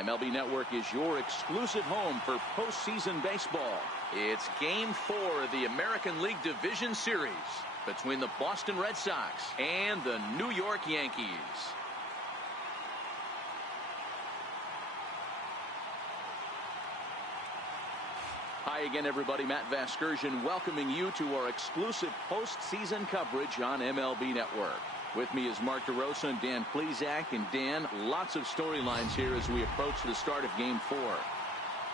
MLB Network is your exclusive home for postseason baseball. It's Game 4 of the American League Division Series between the Boston Red Sox and the New York Yankees. Hi again, everybody. Matt Vasgersian welcoming you to our exclusive postseason coverage on MLB Network. With me is Mark DeRosa and Dan Plesac. And Dan, lots of storylines here as we approach the start of Game 4.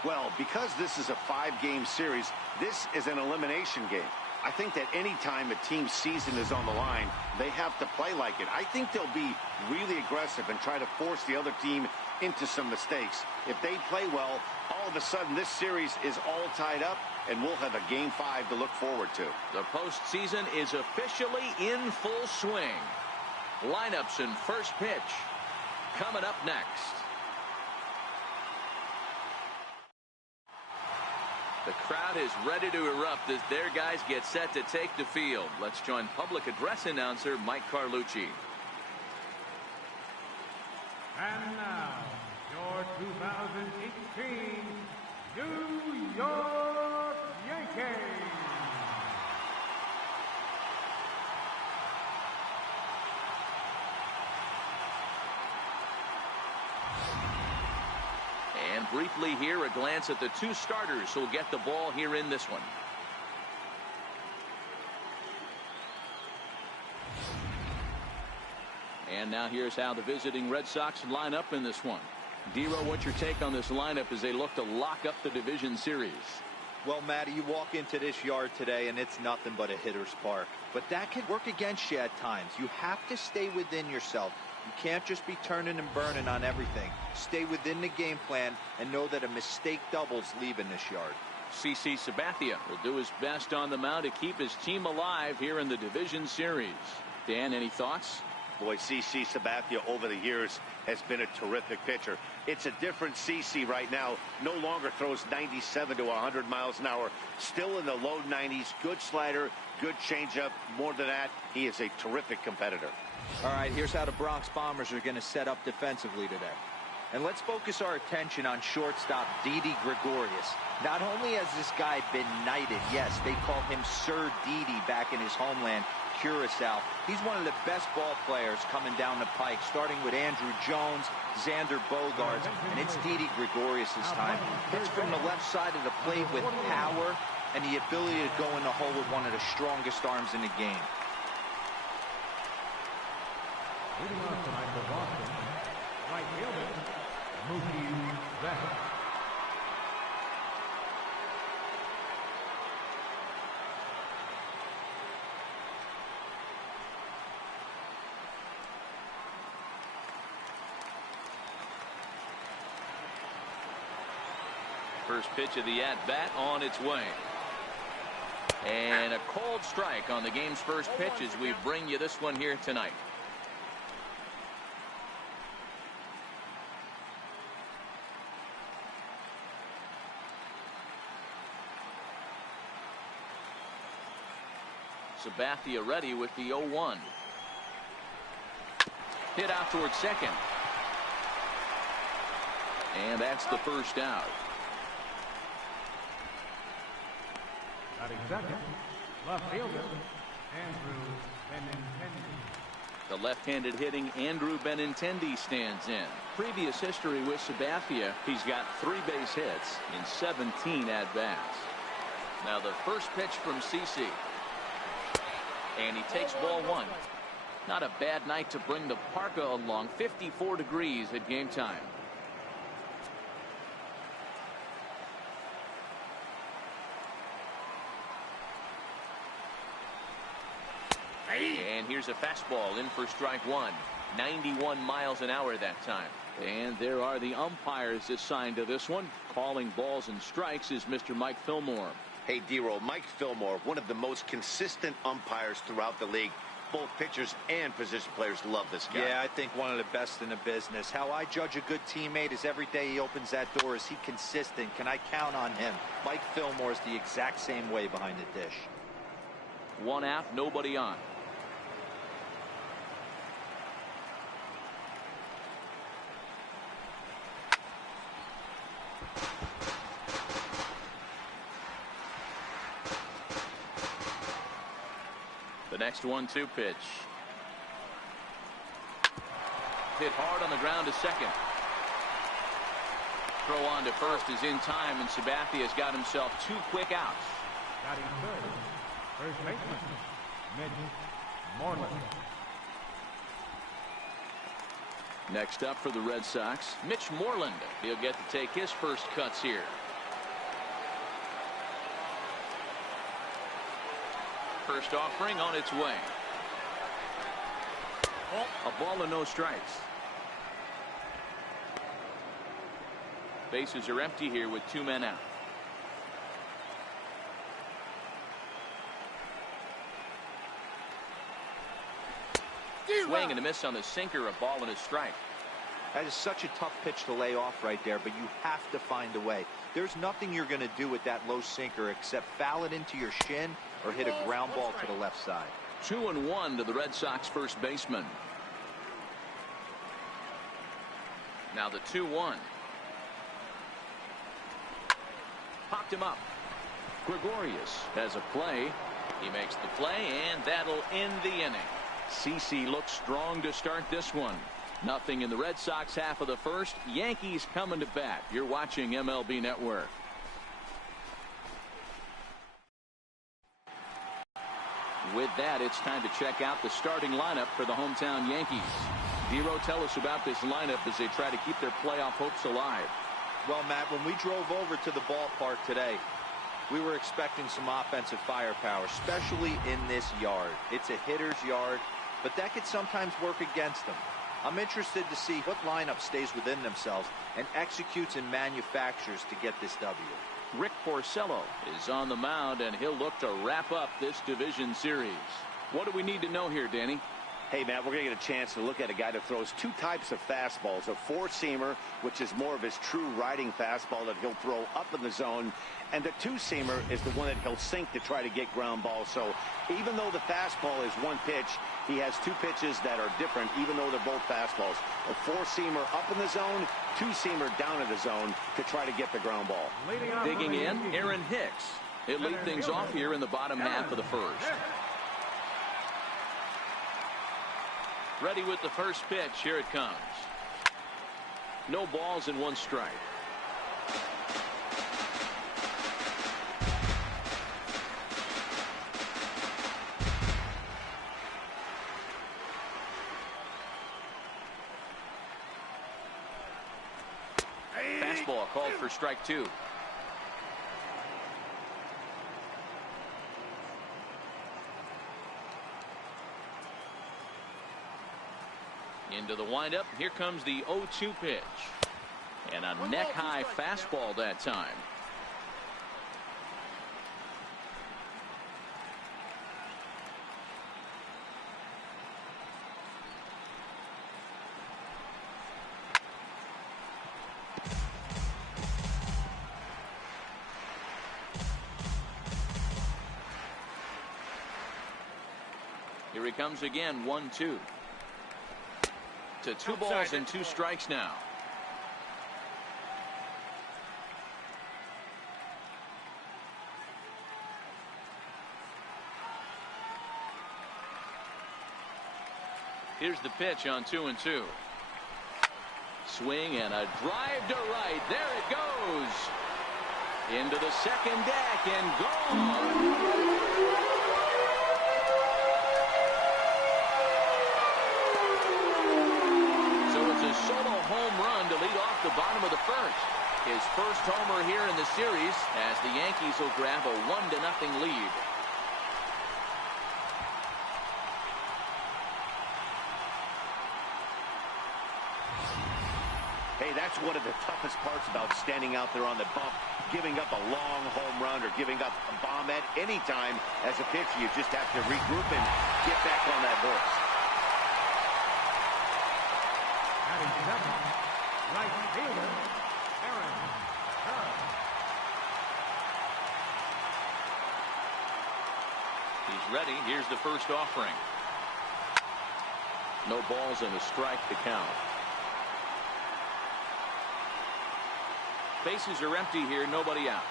Well, because this is a 5-game series, this is an elimination game. I think that any time a team's season is on the line, they have to play like it. I think they'll be really aggressive and try to force the other team into some mistakes. If they play well, all of a sudden this series is all tied up, and we'll have a Game 5 to look forward to. The postseason is officially in full swing. Lineups and first pitch coming up next. The crowd is ready to erupt as their guys get set to take the field. Let's join public address announcer Mike Carlucci. And now, your 2018 New York Yankees. And briefly here, a glance at the two starters who will get the ball here in this one. And now here's how the visiting Red Sox line up in this one. Dero, what's your take on this lineup as they look to lock up the division series? Well, Matty, you walk into this yard today and it's nothing but a hitter's park. But that can work against you at times. You have to stay within yourself. You can't just be turning and burning on everything. Stay within the game plan and know that a mistake doubles leaving this yard. CC Sabathia will do his best on the mound to keep his team alive here in the division series. Dan, any thoughts? Boy, CC Sabathia over the years has been a terrific pitcher. It's a different CC right now. No longer throws 97 to 100 miles an hour. Still in the low 90s. Good slider, good changeup. More than that, he is a terrific competitor. All right, here's how the Bronx Bombers are going to set up defensively today. And let's focus our attention on shortstop Didi Gregorius. Not only has this guy been knighted, yes, they call him Sir Didi back in his homeland, Curacao. He's one of the best ball players coming down the pike, starting with Andrew Jones, Xander Bogaerts, and it's Didi Gregorius this time. Hits from the left side of the plate with power and the ability to go in the hole with one of the strongest arms in the game. Leading off tonight for Boston, right fielder, Mookie Betts. First pitch of the at-bat on its way. And a cold strike on the game's first pitch as we bring you this one here tonight. Sabathia ready with the 0-1. Hit out towards second. And that's the first out. Batting second, left fielder, Andrew Benintendi. The left-handed hitting Andrew Benintendi stands in. Previous history with Sabathia, he's got 3 base hits in 17 at-bats. Now the first pitch from CC. And he takes ball 1. Not a bad night to bring the parka along. 54 degrees at game time. And here's a fastball in for strike 1. 91 miles an hour that time. And there are the umpires assigned to this one. Calling balls and strikes is Mr. Mike Fillmore. Hey, Dero, Mike Fillmore, one of the most consistent umpires throughout the league. Both pitchers and position players love this guy. Yeah, I think one of the best in the business. How I judge a good teammate is every day he opens that door. Is he consistent? Can I count on him? Mike Fillmore is the exact same way behind the dish. 1 out, nobody on. The next 1-2 pitch. Hit hard on the ground to second. Throw on to first is in time, and Sabathia's got himself 2 quick outs. Batting third, first baseman, Mitch Moreland. Next up for the Red Sox, Mitch Moreland. He'll get to take his first cuts here. First offering on its way. A ball and no strikes. Bases are empty here with 2 men out. Swing and a miss on the sinker, a ball and a strike. That is such a tough pitch to lay off right there, but you have to find a way. There's nothing you're going to do with that low sinker except foul it into your shin or hit a ground ball to the left side. 2-1 to the Red Sox first baseman. Now the 2-1. Popped him up. Gregorius has a play. He makes the play, and that'll end the inning. CC looks strong to start this one. Nothing in the Red Sox half of the first. Yankees coming to bat. You're watching MLB Network. With that, it's time to check out the starting lineup for the hometown Yankees. Dero, tell us about this lineup as they try to keep their playoff hopes alive. Well, Matt, when we drove over to the ballpark today, we were expecting some offensive firepower, especially in this yard. It's a hitter's yard, but that could sometimes work against them. I'm interested to see what lineup stays within themselves and executes and manufactures to get this W. Rick Porcello is on the mound, and he'll look to wrap up this division series. What do we need to know here, Danny? Hey, Matt, we're going to get a chance to look at a guy that throws 2 types of fastballs. A 4-seamer, which is more of his true riding fastball that he'll throw up in the zone. And the 2-seamer is the one that he'll sink to try to get ground balls. So even though the fastball is 1 pitch, he has 2 pitches that are different, even though they're both fastballs. A 4-seamer up in the zone, 2-seamer down in the zone to try to get the ground ball. Digging in, Aaron Hicks. He'll lead things off here in the bottom half of the first. Ready with the first pitch. Here it comes. No balls and 1 strike. Fastball called for strike 2. Into the windup. Here comes the 0-2 pitch. And a neck-high fastball that time. Here he comes again, 1-2. To 2 balls and 2 strikes now. Here's the pitch on 2-2. Swing and a drive to right. There it goes. Into the second deck and gone. Solo home run to lead off the bottom of the first. His first homer here in the series as the Yankees will grab a 1-0 lead. Hey, that's one of the toughest parts about standing out there on the bump, giving up a long home run or giving up a bomb at any time as a pitcher. You just have to regroup and get back on that horse. Right fielder, Aaron Hurd. He's ready. Here's the first offering. No balls and a strike to count. Bases are empty here. Nobody out.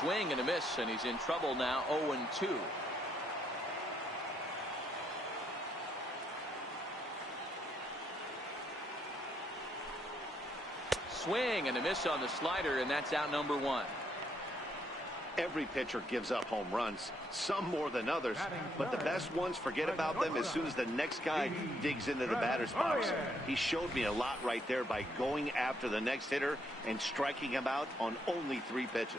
Swing and a miss, and he's in trouble now. 0-2. Swing and a miss on the slider, and that's out number 1. Every pitcher gives up home runs, some more than others, but the best ones forget about them as soon as the next guy digs into the batter's box. He showed me a lot right there by going after the next hitter and striking him out on only 3 pitches.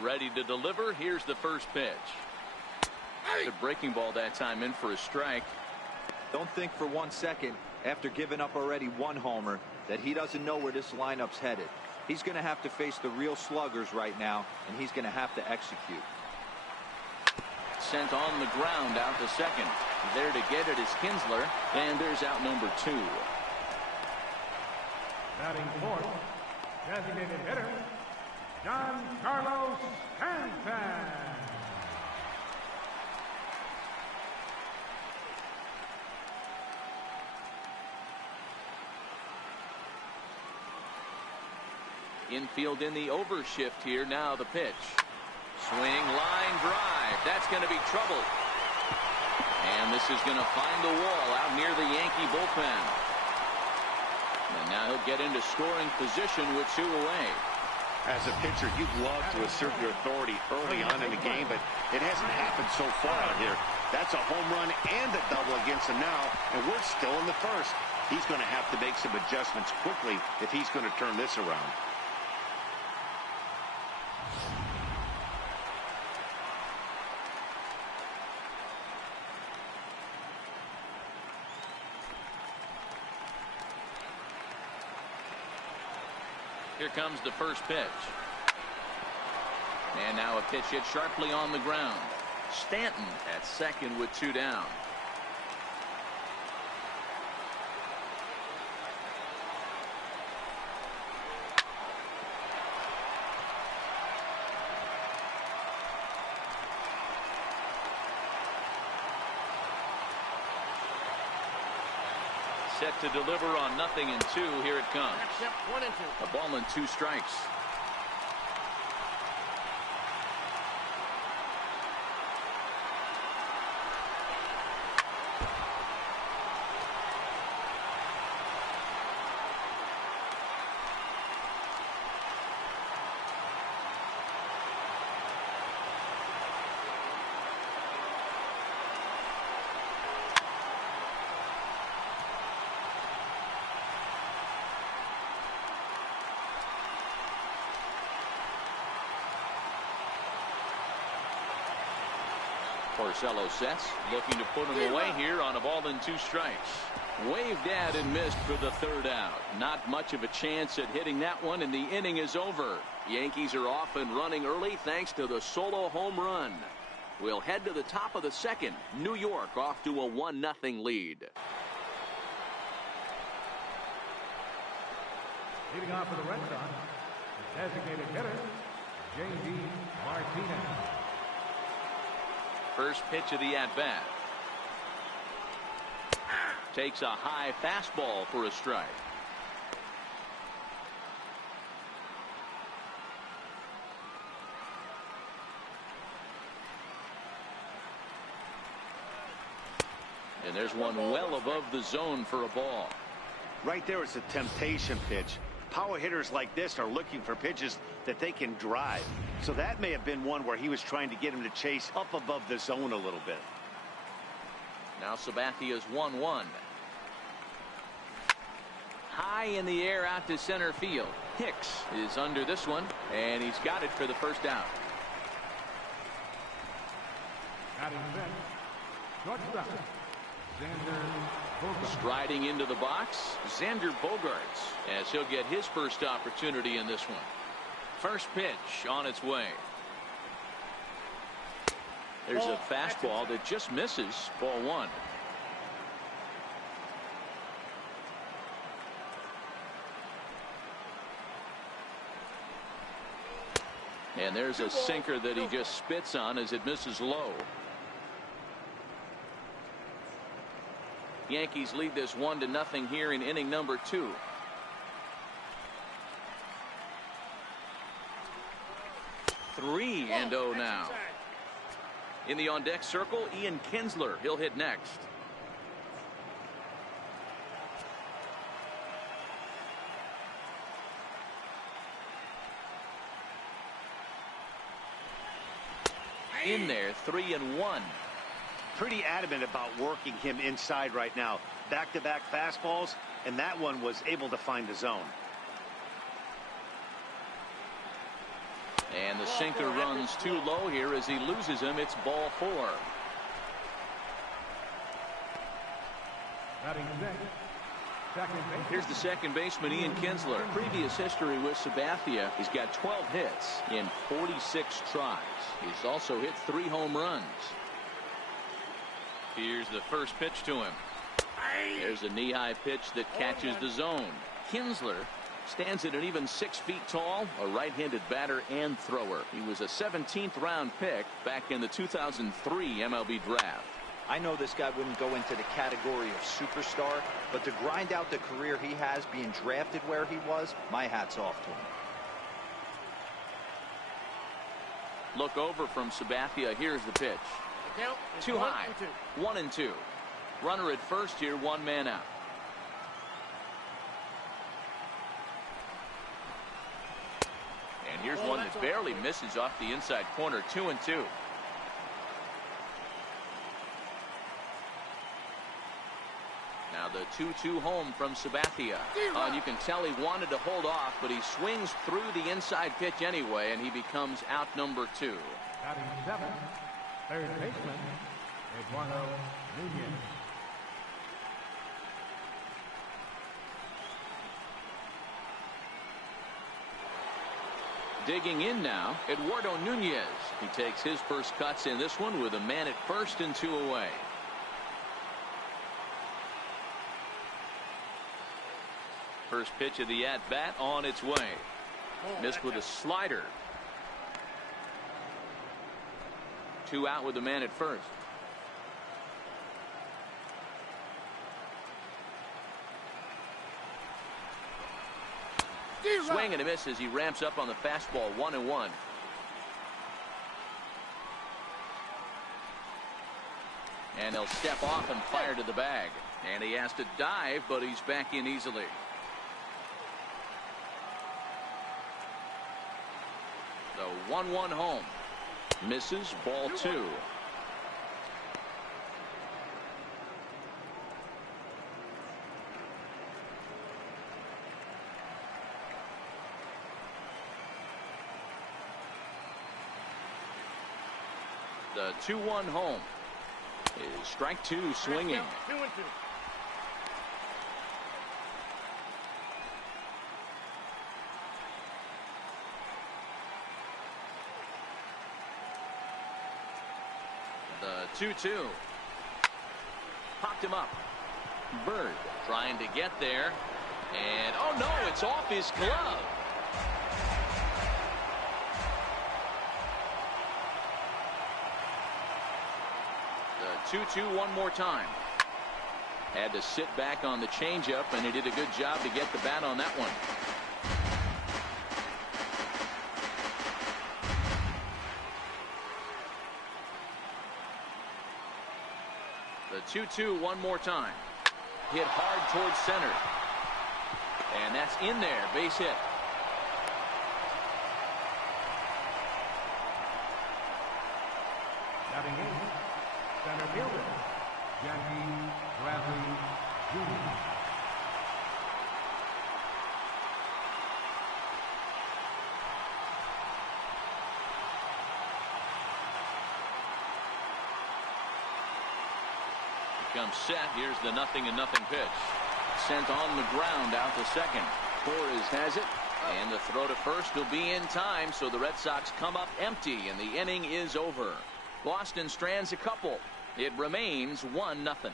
Ready to deliver. Here's the first pitch. The breaking ball that time in for a strike. Don't think for 1 second, after giving up already 1 homer, that he doesn't know where this lineup's headed. He's going to have to face the real sluggers right now, and he's going to have to execute. Sent on the ground out to second. There to get it is Kinsler, and there's out number 2. Batting fourth, designated hitter, Giancarlo Stanton. Infield in the overshift here. Now the pitch. Swing, line drive. That's going to be trouble. And this is going to find the wall out near the Yankee bullpen. And now he'll get into scoring position with 2 away. As a pitcher, you'd love to assert your authority early on in the game, but it hasn't happened so far out here. That's a home run and a double against him now, and we're still in the first. He's going to have to make some adjustments quickly if he's going to turn this around. Here comes the first pitch. And now a pitch hit sharply on the ground. Stanton at second with 2 down. Set to deliver on 0-2. Here it comes. 1-2. A ball and 2 strikes. Porcello sets, looking to put him away here on a ball and 2 strikes. Waved at and missed for the 3rd out. Not much of a chance at hitting that one, and the inning is over. Yankees are off and running early thanks to the solo home run. We'll head to the top of the 2nd. New York off to a 1-0 lead. Leading off for the Red Sox, the designated hitter, J.D. Martinez. First pitch of the at-bat. Takes a high fastball for a strike. And there's one well above the zone for a ball. Right there, it's a temptation pitch. Power hitters like this are looking for pitches that they can drive. So that may have been one where he was trying to get him to chase up above the zone a little bit. Now Sabathia's 1-1. High in the air out to center field. Hicks is under this one, and he's got it for the 1st out. Batting fifth, shortstop, Xander Bogaerts. Striding into the box, Xander Bogaerts, as he'll get his first opportunity in this one. First pitch on its way. There's a fastball that just misses. Ball 1. And there's a sinker that he just spits on as it misses low. Yankees lead this 1-0 here in inning number 2. Three and 0 now. In the on deck circle, Ian Kinsler. He'll hit next. In there, 3-1. Pretty adamant about working him inside right now. Back-to-back fastballs, and that one was able to find the zone. And the sinker runs too low here as he loses him. It's ball 4. Batting next, second baseman. Here's the second baseman, Ian Kinsler. Previous history with Sabathia. He's got 12 hits in 46 tries. He's also hit 3 home runs. Here's the first pitch to him. There's a knee-high pitch that catches the zone. Kinsler stands at an even 6 feet tall, a right-handed batter and thrower. He was a 17th round pick back in the 2003 MLB draft. I know this guy wouldn't go into the category of superstar, but to grind out the career he has being drafted where he was, my hat's off to him. Look over from Sabathia. Here's the pitch. Too high. 1-2. Runner at first here, 1 man out. And here's one that barely misses off the inside corner. 2-2. Now the 2-2 home from Sabathia. And you can tell he wanted to hold off, but he swings through the inside pitch anyway, and he becomes out number 2. Batting seventh, third baseman, Eduardo Nunez. Digging in now, Eduardo Nunez. He takes his first cuts in this one with a man at first and 2 away. First pitch of the at-bat on its way. Missed with a slider. 2 out with the man at first. Swing and a miss as he ramps up on the fastball. 1-1. And he'll step off and fire to the bag. And he has to dive, but he's back in easily. The 1-1 home. Misses, ball 2. The 2-1 home is strike 2 swinging. 2-2. The 2-2. Popped him up. Bird trying to get there. And oh no, it's off his glove. The 2-2 one more time. Had to sit back on the changeup, and he did a good job to get the bat on that one. The 2-2 one more time. Hit hard towards center. And that's in there. Base hit. Batting eighth, center fielder, Yankee Bradley Jr. Comes set. Here's the 0-0 pitch. Sent on the ground out to second. Torres has it. And the throw to first will be in time. So the Red Sox come up empty and the inning is over. Boston strands a couple. It remains 1-0.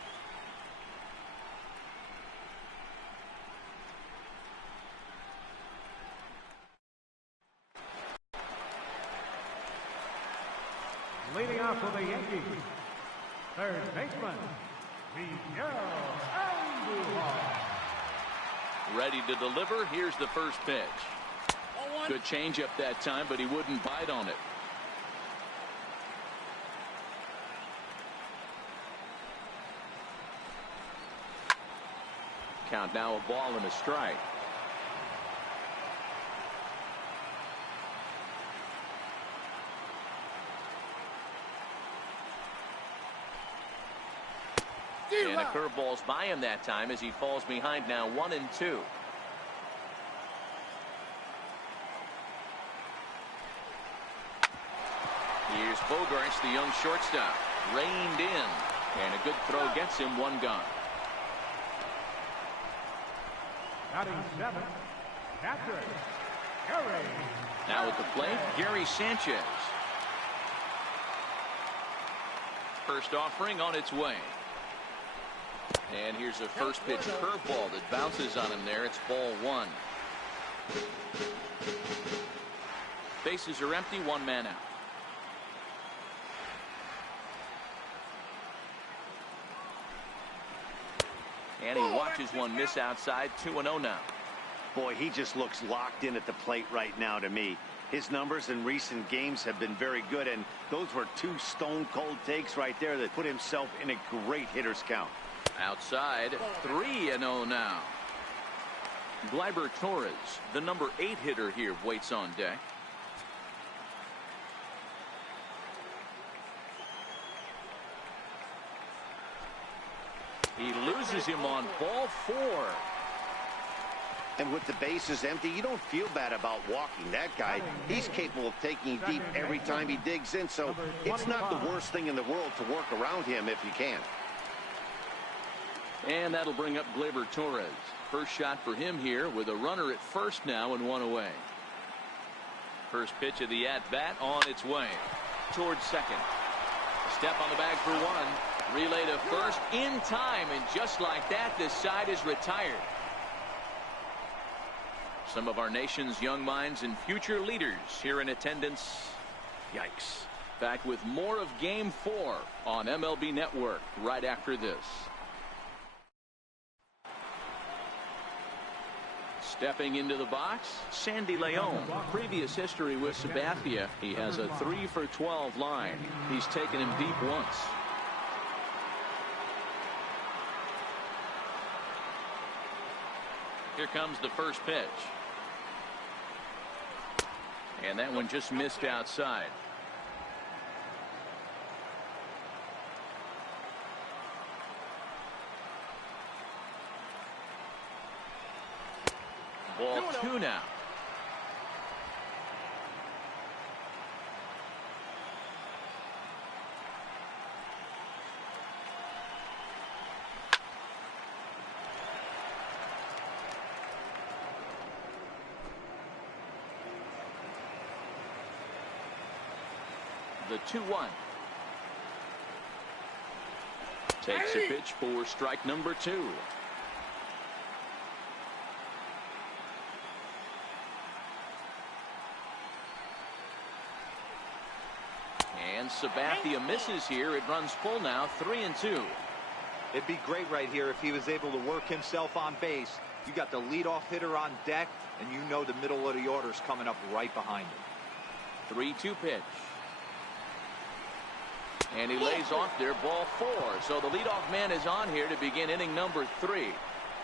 Leading off for the Yankees, third baseman, Miguel Ready to deliver. Here's the first pitch. Good changeup that time, but he wouldn't bite on it. Count now a ball and a strike. And a curveball's by him that time as he falls behind now 1-2. Here's Bogarts, the young shortstop, reined in, and a good throw gets him one gone. Batting seventh, catcher, Gary. Now at the plate, Gary Sanchez. First offering on its way. And here's a first pitch curveball that bounces on him there. It's ball one. Bases are empty, one man out. And he watches one miss outside. 2-0 now. Boy, he just looks locked in at the plate right now to me. His numbers in recent games have been very good, and those were two stone-cold takes right there that put himself in a great hitter's count. Outside, 3-0 now. Gleyber Torres, the number 8 hitter here, waits on deck. He loses him on ball 4. And with the bases empty, you don't feel bad about walking that guy. He's capable of taking deep every time he digs in, so it's not the worst thing in the world to work around him if you can. And that'll bring up Gleyber Torres. First shot for him here with a runner at first now and one away. First pitch of the at-bat on its way towards second. A step on the bag for one. Relay to first in time, and just like that, this side is retired. Some of our nation's young minds and future leaders here in attendance. Yikes. Back with more of Game 4 on MLB Network right after this. Stepping into the box, Sandy Leon. Previous history with Sabathia. He has a 3-for-12 line. He's taken him deep once. Here comes the first pitch. And that one just missed outside. Ball 2 now. The 2-1. Takes a pitch for strike number 2. And Sabathia misses here. It runs full now, 3-2. It'd be great right here if he was able to work himself on base. You got the leadoff hitter on deck, and you know the middle of the order's coming up right behind him. 3-2 pitch. And he lays off there, ball 4. So the leadoff man is on here to begin inning number 3.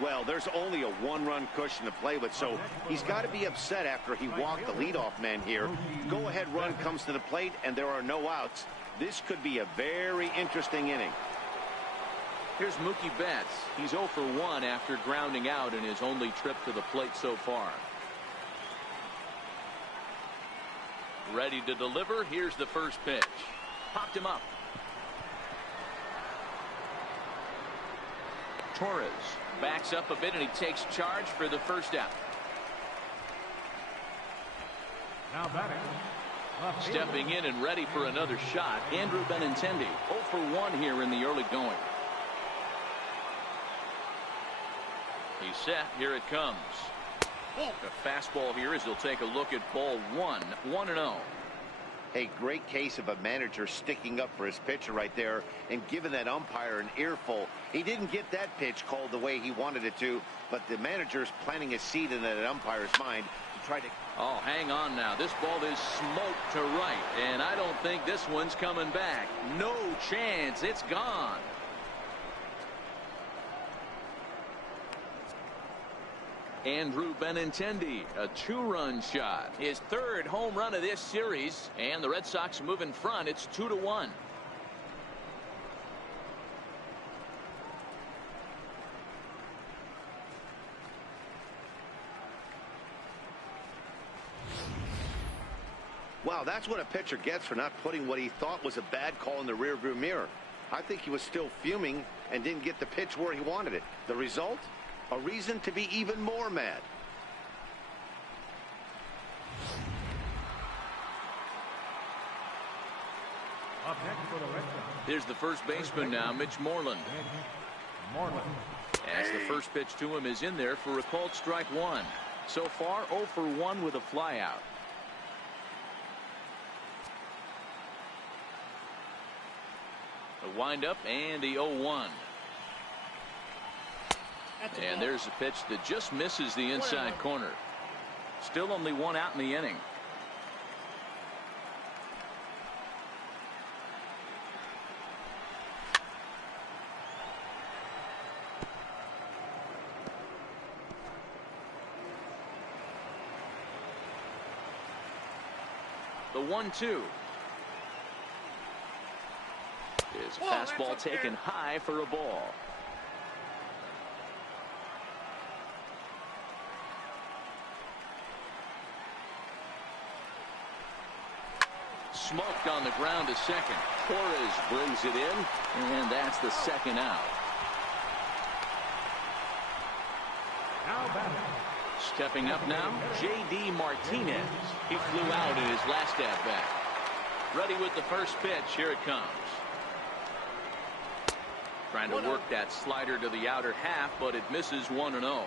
Well, there's only a one-run cushion to play with, so he's got to be upset after he walked the leadoff man here. Go-ahead run comes to the plate, and there are no outs. This could be a very interesting inning. Here's Mookie Betts. He's 0 for 1 after grounding out in his only trip to the plate so far. Ready to deliver. Here's the first pitch. Popped him up. Torres backs up a bit, and he takes charge for the first out. Now batting. Stepping in and ready for another shot, Andrew Benintendi. 0 for 1 here in the early going. He's set. Here it comes. A fastball here as he'll take a look at ball 1. 1-0. A great case of a manager sticking up for his pitcher right there and giving that umpire an earful. He didn't get that pitch called the way he wanted it to, but the manager's planting a seed in that umpire's mind to try to... Oh, hang on now. This ball is smoked to right, and I don't think this one's coming back. No chance. It's gone. Andrew Benintendi, a 2-run shot. His 3rd home run of this series, and the Red Sox move in front. It's 2-1. Wow, that's what a pitcher gets for not putting what he thought was a bad call in the rearview mirror. I think he was still fuming and didn't get the pitch where he wanted it. The result? A reason to be even more mad. Up next for the Red Sox. Here's the first baseman now, Mitch Moreland. As the first pitch to him is in there for a called strike 1. So far, 0 for 1 with a flyout. The windup and the 0-1. And there's a pitch that just misses the inside corner. Still only 1 out in the inning. The 1-2. His fastball taken high for a ball. Smoked on the ground to second. Torres brings it in, and that's the 2nd out. Stepping up now, J.D. Martinez. He flew out in his last at-bat. Ready with the first pitch. Here it comes. Trying to work that slider to the outer half, but it misses 1-0.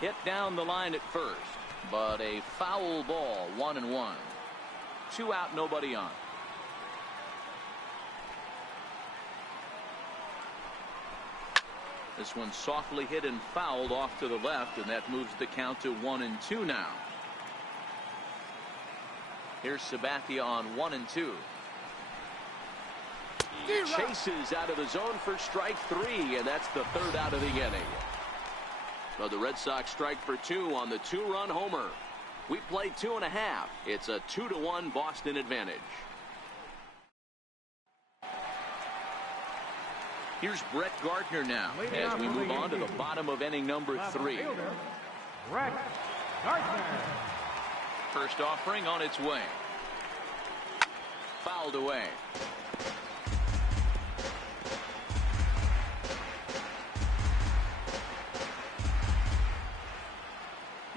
Hit down the line at first, but a foul ball. 1-1. 2 out, nobody on. This one softly hit and fouled off to the left, and that moves the count to 1-2 now. Here's Sabathia on 1-2. He chases out of the zone for strike 3, and that's the 3rd out of the inning. So the Red Sox strike for 2 on the 2-run homer. We played 2.5. It's a 2-1 Boston advantage. Here's Brett Gardner now as we move on to the bottom of inning number 3. Brett Gardner. First offering on its way. Fouled away.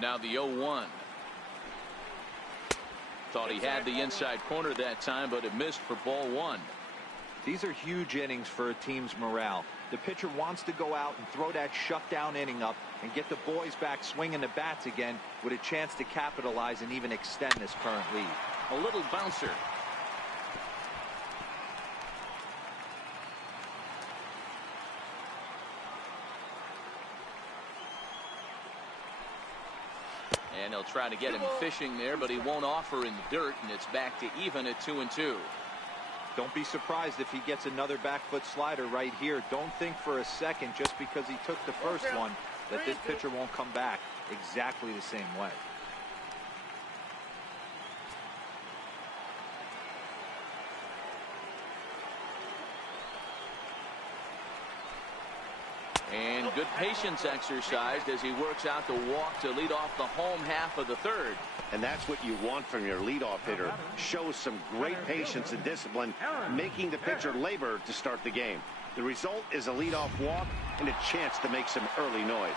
Now the 0-1. Thought he had the inside corner that time, but it missed for ball 1. These are huge innings for a team's morale. The pitcher wants to go out and throw that shutdown inning up and get the boys back swinging the bats again with a chance to capitalize and even extend this current lead. A little bouncer. And he'll try to get him fishing there, but he won't offer in the dirt, and it's back to even at 2-2. Don't be surprised if he gets another back foot slider right here. Don't think for a second, just because he took the first one, that this pitcher won't come back exactly the same way. And good patience exercised as he works out the walk to lead off the home half of the 3rd. And that's what you want from your leadoff hitter. Shows some great patience and discipline, making the pitcher labor to start the game. The result is a leadoff walk and a chance to make some early noise.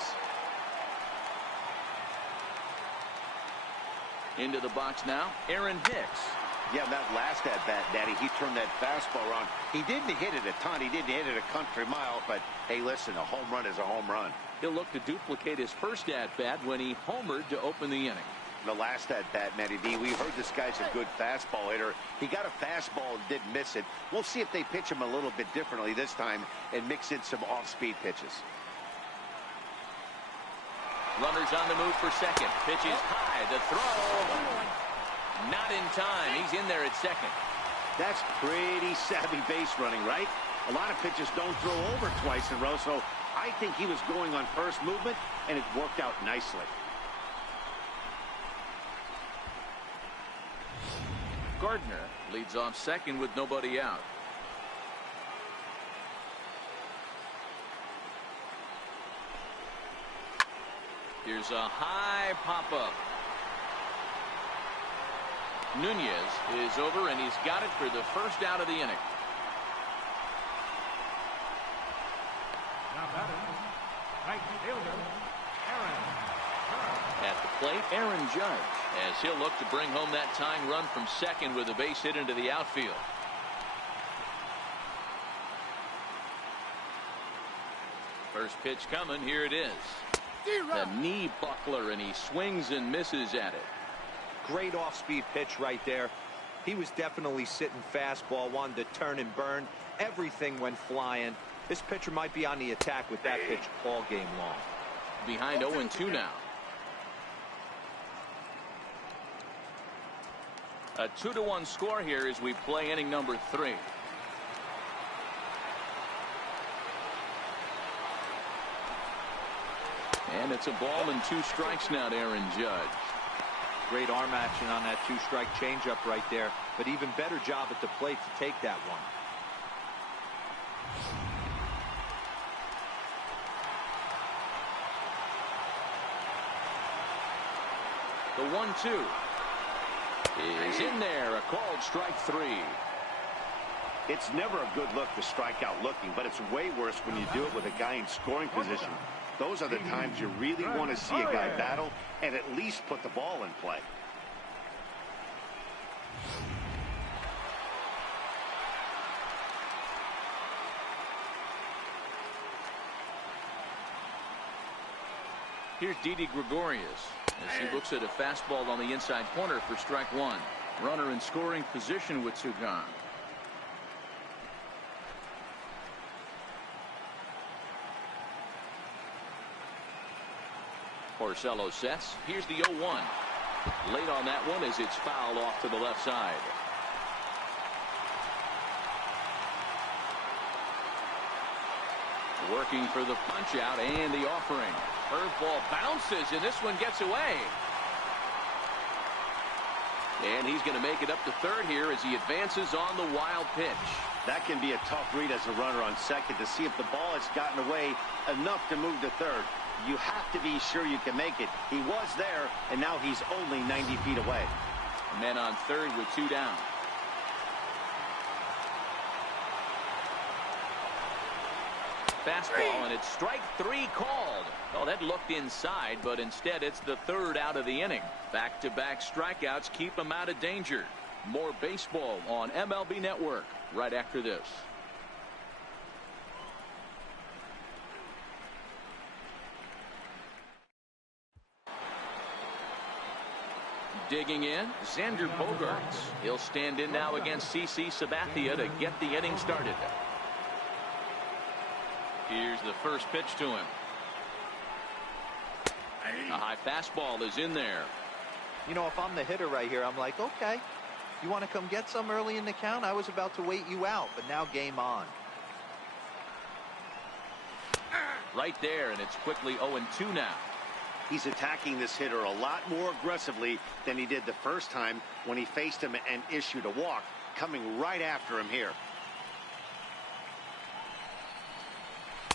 Into the box now, Aaron Hicks. Yeah, that last at-bat, Daddy, he turned that fastball around. He didn't hit it a ton. He didn't hit it a country mile. But, hey, listen, a home run is a home run. He'll look to duplicate his first at-bat when he homered to open the inning. The last at-bat, Matty D, we heard this guy's a good fastball hitter. He got a fastball and didn't miss it. We'll see if they pitch him a little bit differently this time and mix in some off-speed pitches. Runners on the move for second. Pitch is high. The throw. Not in time. He's in there at second. That's pretty savvy base running, right? A lot of pitchers don't throw over twice in a row, so I think he was going on first movement, and it worked out nicely. Gardner leads off second with nobody out. Here's a high pop-up. Nunez is over, and he's got it for the first out of the inning. Now batting, right fielder, Aaron Judge. At the plate, Aaron Judge, as he'll look to bring home that tying run from second with a base hit into the outfield. First pitch coming. Here it is. The knee buckler, and he swings and misses at it. Great off-speed pitch right there. He was definitely sitting fastball, wanted to turn and burn. Everything went flying. This pitcher might be on the attack with that pitch all game long. Behind 0-2 now. A 2-1 score here as we play inning number 3. And it's a ball and 2 strikes now to Aaron Judge. Great arm action on that 2-strike changeup right there, but even better job at the plate to take that one. The 1-2 is in there. A called strike 3. It's never a good look to strike out looking, but it's way worse when you do it with a guy in scoring position. Those are the times you really want to see a guy battle and at least put the ball in play. Here's Didi Gregorius as he looks at a fastball on the inside corner for strike 1. Runner in scoring position with 2 gone. Porcello sets. Here's the 0-1. Late on that one as it's fouled off to the left side. Working for the punch out and the offering. Curveball bounces, and this one gets away. And he's going to make it up to third here as he advances on the wild pitch. That can be a tough read as a runner on second to see if the ball has gotten away enough to move to third. You have to be sure you can make it. He was there, and now he's only 90 feet away. Men on third with 2 down. Fastball, and it's strike 3 called. Oh, that looked inside, but instead it's the 3rd out of the inning. Back-to-back strikeouts keep him out of danger. More baseball on MLB Network right after this. Digging in, Xander Bogaerts. He'll stand in now against CC Sabathia to get the inning started. Here's the first pitch to him. A high fastball is in there. You know, if I'm the hitter right here, I'm like, okay, you want to come get some early in the count? I was about to wait you out, but now game on. Right there, and it's quickly 0-2 now. He's attacking this hitter a lot more aggressively than he did the first time when he faced him and issued a walk, coming right after him here.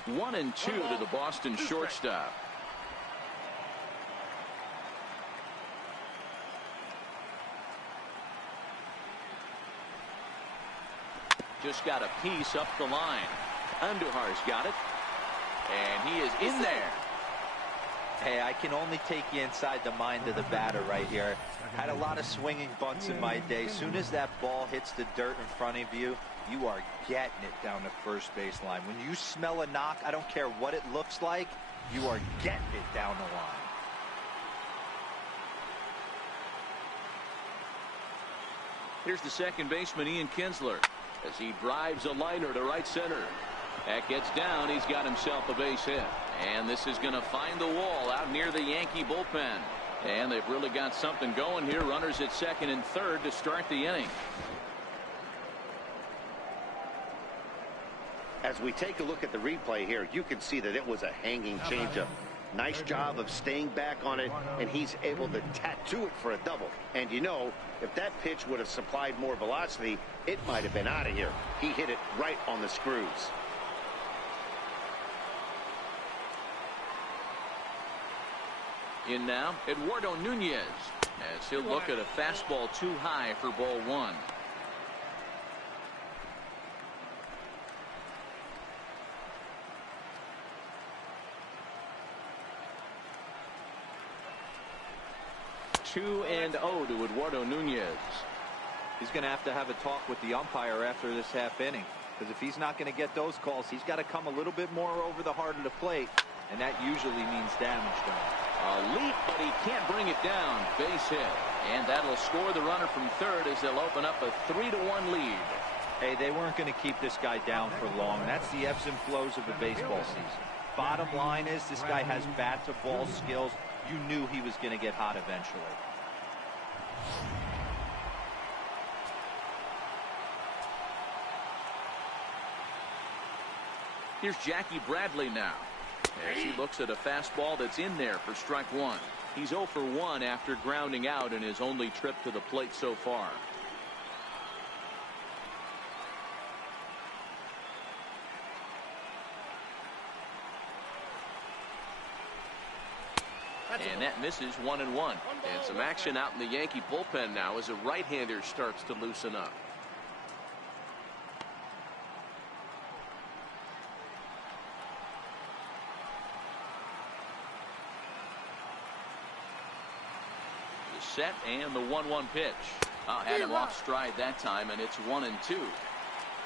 1-2 to the Boston shortstop. Just got a piece up the line. Andujar's got it. And he is in there. Hey, I can only take you inside the mind of the batter right here. Had a lot of swinging bunts in my day. Soon as that ball hits the dirt in front of you, you are getting it down the first baseline. When you smell a knock, I don't care what it looks like, you are getting it down the line. Here's the second baseman, Ian Kinsler, as he drives a liner to right center. That gets down. He's got himself a base hit. And this is going to find the wall out near the Yankee bullpen. And they've really got something going here. Runners at second and third to start the inning. As we take a look at the replay here, you can see that it was a hanging changeup. Nice job of staying back on it, and he's able to tattoo it for a double. And you know, if that pitch would have supplied more velocity, it might have been out of here. He hit it right on the screws. In now, Eduardo Nunez, as he'll look at a fastball too high for ball one. Two and 0 to Eduardo Nunez. He's going to have a talk with the umpire after this half inning, because if he's not going to get those calls, he's got to come a little bit more over the heart of the plate, and that usually means damage to him. A leap, but he can't bring it down. Base hit, and that'll score the runner from third as they'll open up a 3-1 lead. Hey, they weren't going to keep this guy down for long. That's the ebbs and flows of the baseball season. Bottom line is, this guy has bat to ball skills. You knew he was going to get hot eventually. Here's Jackie Bradley now, as he looks at a fastball that's in there for strike one. He's 0 for 1 after grounding out in his only trip to the plate so far. And that misses 1-1. And some action out in the Yankee bullpen now as a right-hander starts to loosen up. The set and the 1-1 pitch. Had him off stride that time, and it's 1-2.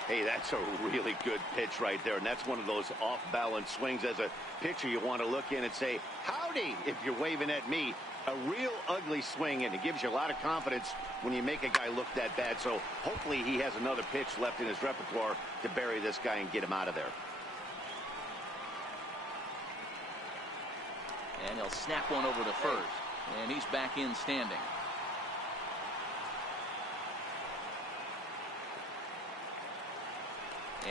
Hey, that's a really good pitch right there, and that's one of those off-balance swings. As a pitcher, you want to look in and say, howdy, if you're waving at me. A real ugly swing, and it gives you a lot of confidence when you make a guy look that bad. So hopefully he has another pitch left in his repertoire to bury this guy and get him out of there. And he'll snap one over to first, and he's back in standing.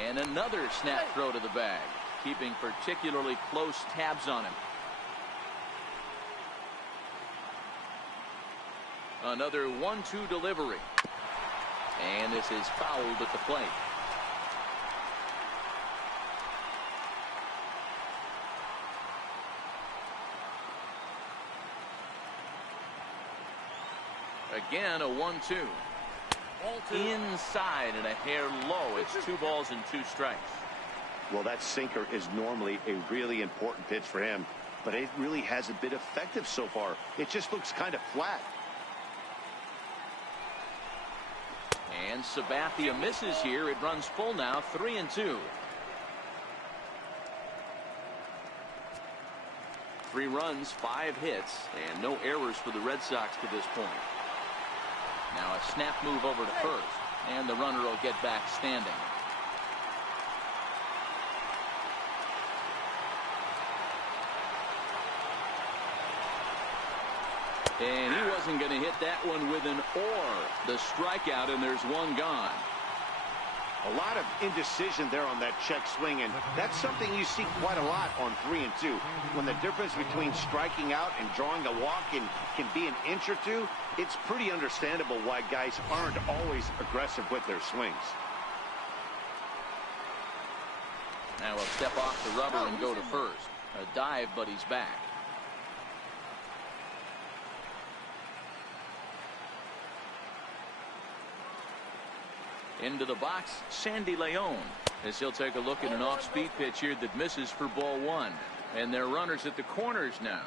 And another snap throw to the bag, keeping particularly close tabs on him. Another 1-2 delivery. And this is fouled at the plate. Again, a 1-2. Inside and a hair low. It's 2 balls and 2 strikes. Well, that sinker is normally a really important pitch for him, but it really hasn't been effective so far. It just looks kind of flat. And Sabathia misses here. It runs full now, 3-2. 3 runs, 5 hits, and no errors for the Red Sox to this point. Now a snap move over to first, and the runner will get back standing. And he wasn't going to hit that one with an or. The strikeout, and there's one gone. A lot of indecision there on that check swing, and that's something you see quite a lot on 3 and 2. When the difference between striking out and drawing a walk can be an inch or two, it's pretty understandable why guys aren't always aggressive with their swings. Now he'll step off the rubber and go to first. A dive, but he's back. Into the box, Sandy Leon, as he'll take a look at an off-speed pitch here that misses for ball 1. And they're runners at the corners now.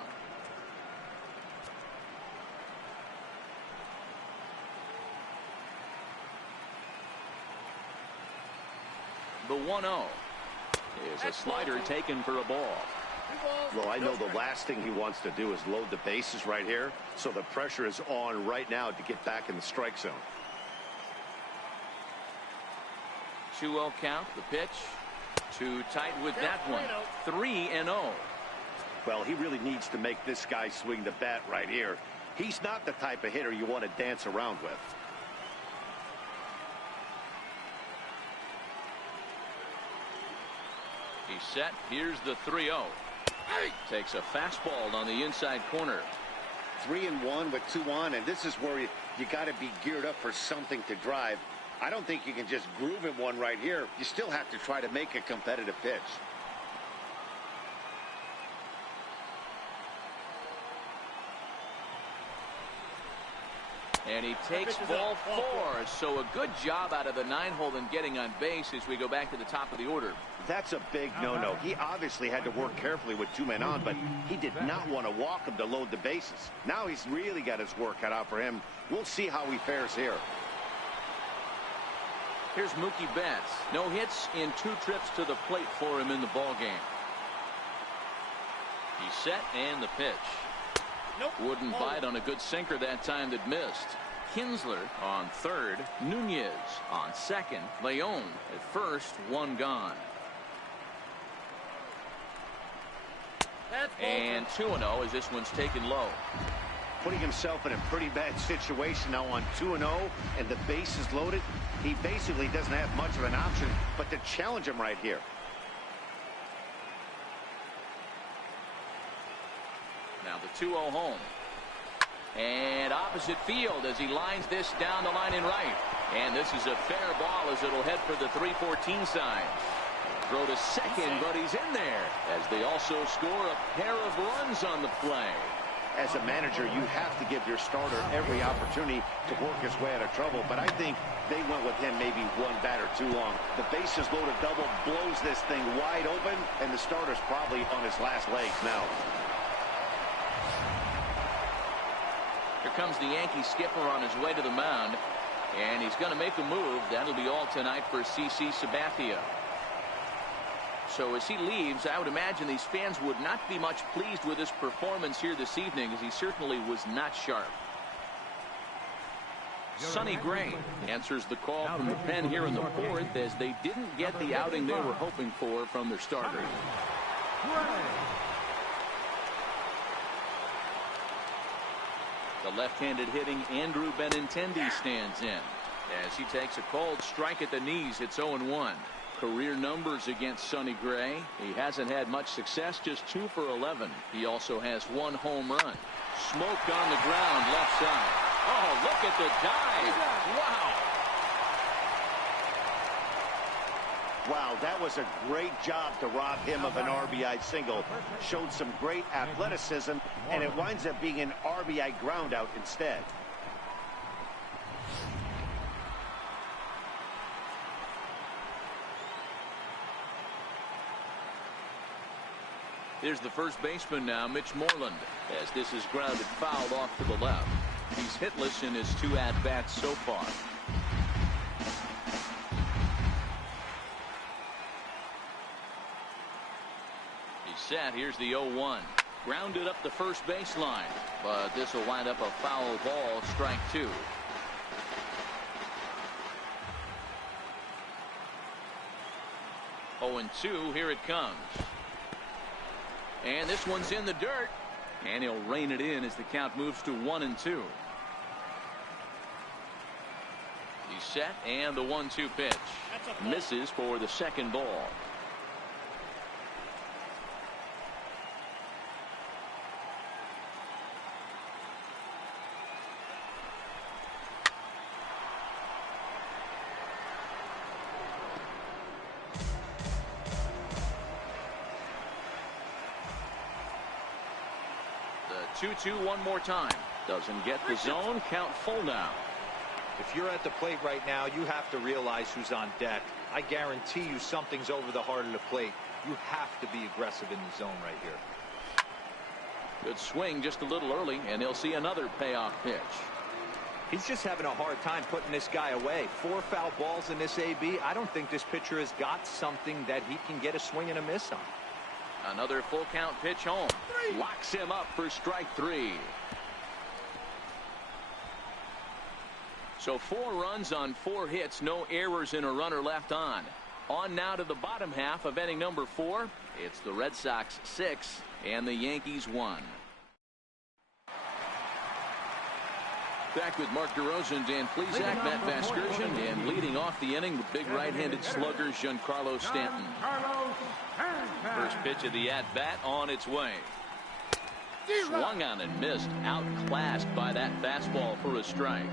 The 1-0 is a slider taken for a ball. Well, I know the last thing he wants to do is load the bases right here, so the pressure is on right now to get back in the strike zone. 2-0 count. The pitch too tight with that one. 3-0. Well, he really needs to make this guy swing the bat right here. He's not the type of hitter you want to dance around with. He's set. Here's the 3-0. Takes a fastball on the inside corner. 3-1 with 2 on, and this is where you got to be geared up for something to drive. I don't think you can just groove him one right here. You still have to try to make a competitive pitch. And he takes ball 4. So a good job out of the 9-hole in getting on base as we go back to the top of the order. That's a big no-no. He obviously had to work carefully with 2 men on, but he did not want to walk him to load the bases. Now he's really got his work cut out for him. We'll see how he fares here. Here's Mookie Betts. No hits in 2 trips to the plate for him in the ball game. He's set, and the pitch. Wouldn't bite on a good sinker that time that missed. Kinsler on third. Nunez on second. Leon at first. 1 gone. And 2-0 as this one's taken low. Putting himself in a pretty bad situation now on 2-0 and the base is loaded. He basically doesn't have much of an option but to challenge him right here. Now the 2-0 home. And opposite field as he lines this down the line in right. And this is a fair ball as it'll head for the 3-14 sign. Throw to second, but he's in there as they also score a pair of runs on the play. As a manager, you have to give your starter every opportunity to work his way out of trouble. But I think they went with him maybe 1 batter too long. The bases loaded double blows this thing wide open, and the starter's probably on his last legs now. Here comes the Yankee skipper on his way to the mound, and he's going to make a move. That'll be all tonight for CC Sabathia. So as he leaves, I would imagine these fans would not be much pleased with his performance here this evening, as he certainly was not sharp. Sonny Gray answers the call from the pen here in the 4th, as they didn't get the outing they were hoping for from their starter. The left-handed hitting Andrew Benintendi stands in as he takes a cold strike at the knees. It's 0-1. Career numbers against Sonny Gray. He hasn't had much success, just 2 for 11. He also has 1 home run. Smoked on the ground left side. Oh, look at the dive. Wow. Wow, that was a great job to rob him of an RBI single. Showed some great athleticism, and it winds up being an RBI ground out instead. Here's the first baseman now, Mitch Moreland, as this is grounded fouled off to the left. He's hitless in his 2 at-bats so far. He's set. Here's the 0-1. Grounded up the first baseline, but this will wind up a foul ball, strike 2. Oh, and 2. Here it comes. And this one's in the dirt, and he'll rein it in as the count moves to 1-2. He's set, and the 1-2 pitch misses for the second ball. The 2-2 one more time. Doesn't get the zone. Count full now. If you're at the plate right now, you have to realize who's on deck. I guarantee you something's over the heart of the plate. You have to be aggressive in the zone right here. Good swing just a little early, and he'll see another payoff pitch. He's just having a hard time putting this guy away. 4 foul balls in this AB. I don't think this pitcher has got something that he can get a swing and a miss on. Another full count pitch home. Locks him up for strike 3. So 4 runs on 4 hits, no errors, and a runner left on. On now to the bottom half of inning number 4. It's the Red Sox 6 and the Yankees 1. Back with Mark DeRosa, Dan Plesac, Matt Vasgersian, and leading off the inning, the big right-handed slugger, Giancarlo Stanton. First pitch of the at-bat on its way. Swung on and missed, outclassed by that fastball for a strike.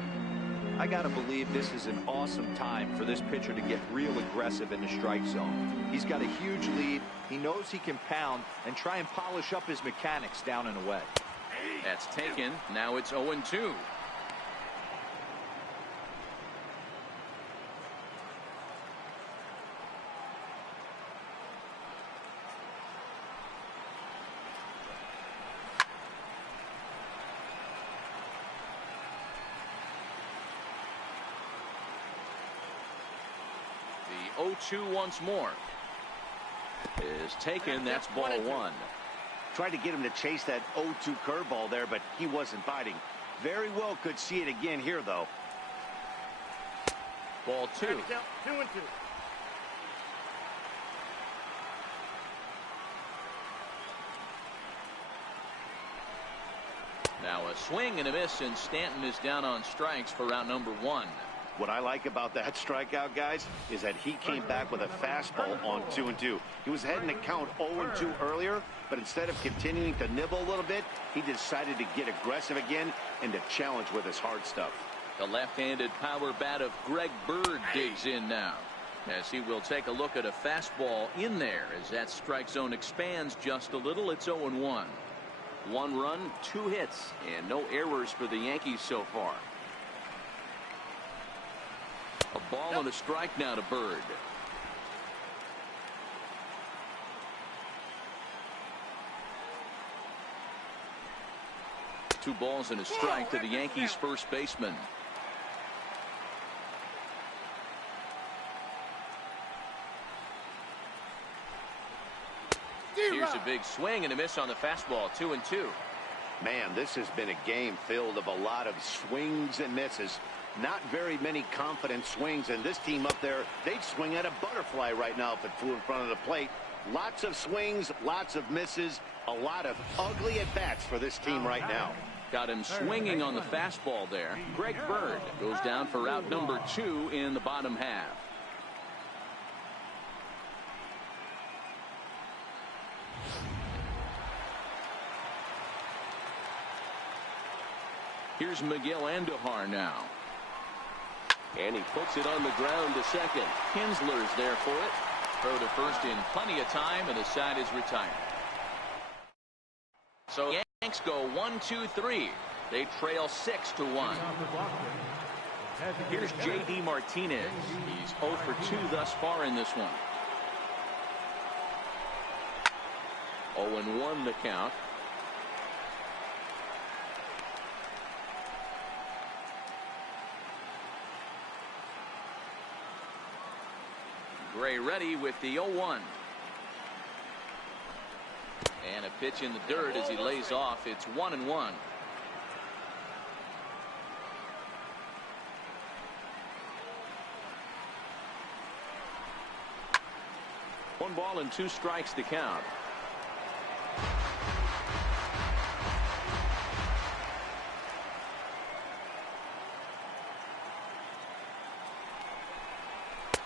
I got to believe this is an awesome time for this pitcher to get real aggressive in the strike zone. He's got a huge lead. He knows he can pound and try and polish up his mechanics down and away. That's taken. Now it's 0-2. The 0-2 once more is taken. That's ball 1. Tried to get him to chase that 0-2 curveball there, but he wasn't biting. Very well could see it again here, though. Ball 2. 2-2. Now a swing and a miss, and Stanton is down on strikes for round number 1. What I like about that strikeout, guys, is that he came back with a fastball on 2-2. He was heading to count 0-2 earlier, but instead of continuing to nibble a little bit, he decided to get aggressive again and to challenge with his hard stuff. The left-handed power bat of Greg Bird digs in now, as he will take a look at a fastball in there as that strike zone expands just a little. It's 0-1. 1 run, 2 hits, and no errors for the Yankees so far. A ball and a strike now to Bird. Two balls and a strike to the Yankees first baseman. Here's a big swing and a miss on the fastball. 2-2. Man, this has been a game filled of a lot of swings and misses. Not very many confident swings, and this team up there, they'd swing at a butterfly right now if it flew in front of the plate. Lots of swings, lots of misses, a lot of ugly at-bats for this team right now. Got him swinging on the fastball there. Greg Bird goes down for out number 2 in the bottom half. Here's Miguel Andujar now. And he puts it on the ground to second. Kinsler's there for it. Throw to first in plenty of time, and the side is retired. So Yanks go 1-2-3. They trail 6-1. Here's J.D. Martinez. He's 0 for 2 thus far in this one. 0-1 the count. Gray ready with the 0-1. And a pitch in the dirt as he lays off. It's 1-1. One ball and 2 strikes to count.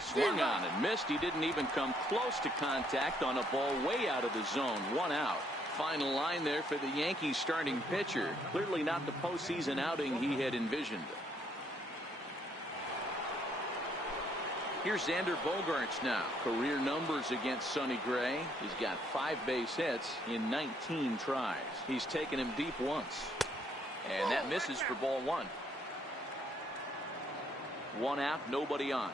Swung on and missed. He didn't even come close to contact on a ball way out of the zone. 1 out. Final line there for the Yankees starting pitcher. Clearly not the postseason outing he had envisioned. Here's Xander Bogaerts now. Career numbers against Sonny Gray. He's got 5 base hits in 19 tries. He's taken him deep once. And that misses for ball 1. 1 out, nobody on.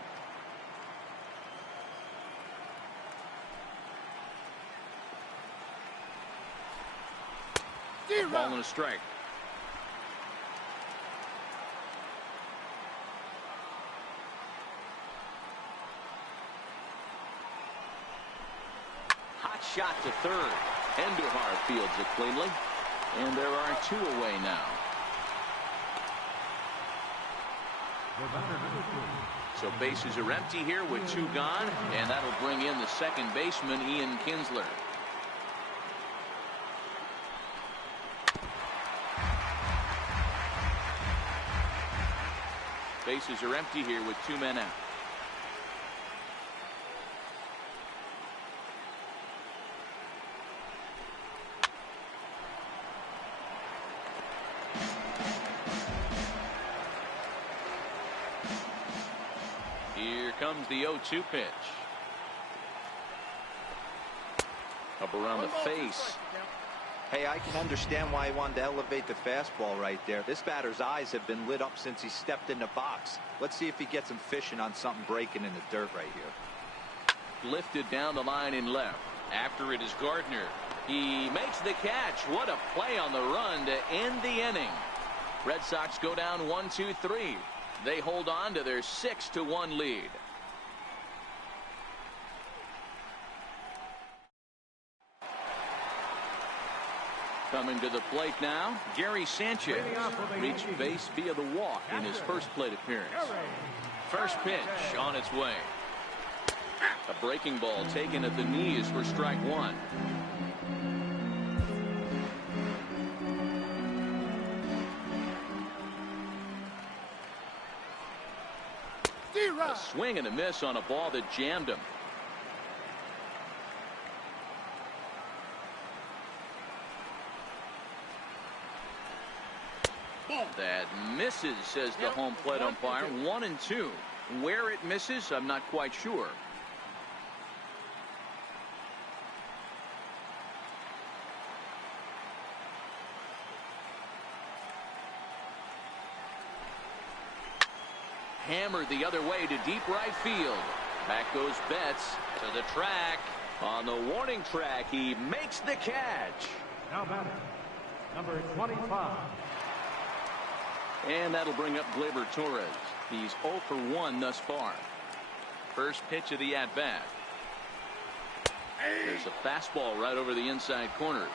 Ball and a strike. shot to third. Endujar fields it cleanly. And there are 2 away now. So bases are empty here with 2 gone. And that'll bring in the second baseman, Ian Kinsler. Bases are empty here with 2 men out. Here comes the 0-2 pitch. Up around the face. Hey, I can understand why he wanted to elevate the fastball right there. This batter's eyes have been lit up since he stepped in the box. Let's see if he gets him fishing on something breaking in the dirt right here. Lifted down the line in left. After it is Gardner. He makes the catch. What a play on the run to end the inning. Red Sox go down 1-2-3. They hold on to their 6-1 lead. Coming to the plate now, Gary Sanchez reached base via the walk in his first plate appearance. First pitch on its way. A breaking ball taken at the knees for strike 1. A swing and a miss on a ball that jammed him. That misses, says the home plate umpire. 1-2. Where it misses, I'm not quite sure. Hammered the other way to deep right field. Back goes Betts to the track. On the warning track, he makes the catch. Now batting, number 25. And that'll bring up Gleyber Torres. He's 0 for 1 thus far. First pitch of the at-bat. There's a fastball right over the inside corner.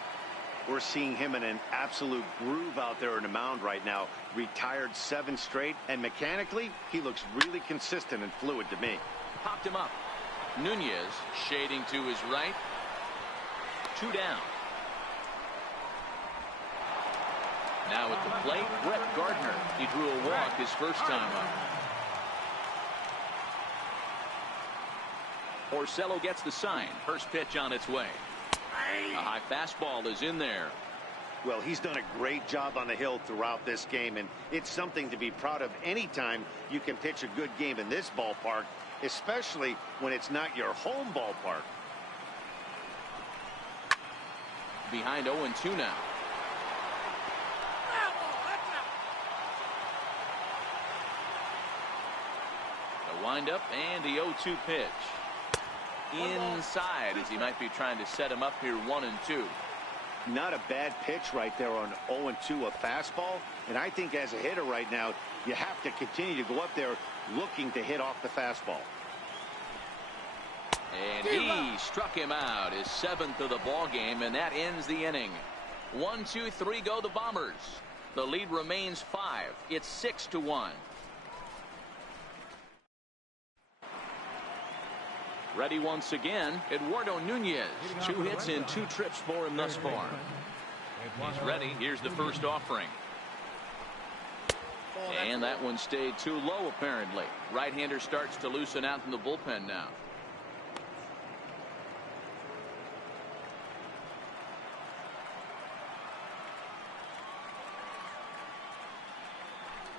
We're seeing him in an absolute groove out there on the mound right now. Retired 7 straight, and mechanically, he looks really consistent and fluid to me. Popped him up. Nunez shading to his right. 2 down. Now at the plate, Brett Gardner. He drew a walk his first time up. Porcello gets the sign. First pitch on its way. A high fastball is in there. Well, he's done a great job on the hill throughout this game, and it's something to be proud of anytime you can pitch a good game in this ballpark, especially when it's not your home ballpark. Behind 0-2 now. The windup and the 0-2 pitch. Inside, as he might be trying to set him up here 1-2. Not a bad pitch right there on 0-2, a fastball. And I think as a hitter right now, you have to continue to go up there looking to hit off the fastball. And he struck him out, his 7th of the ball game, and that ends the inning. 1-2-3 go the Bombers. The lead remains 5. It's 6-1. Ready once again, Eduardo Nunez. 2 hits and 2 trips for him thus far. He's ready. Here's the first offering. And that one stayed too low, apparently. Right-hander starts to loosen out in the bullpen now.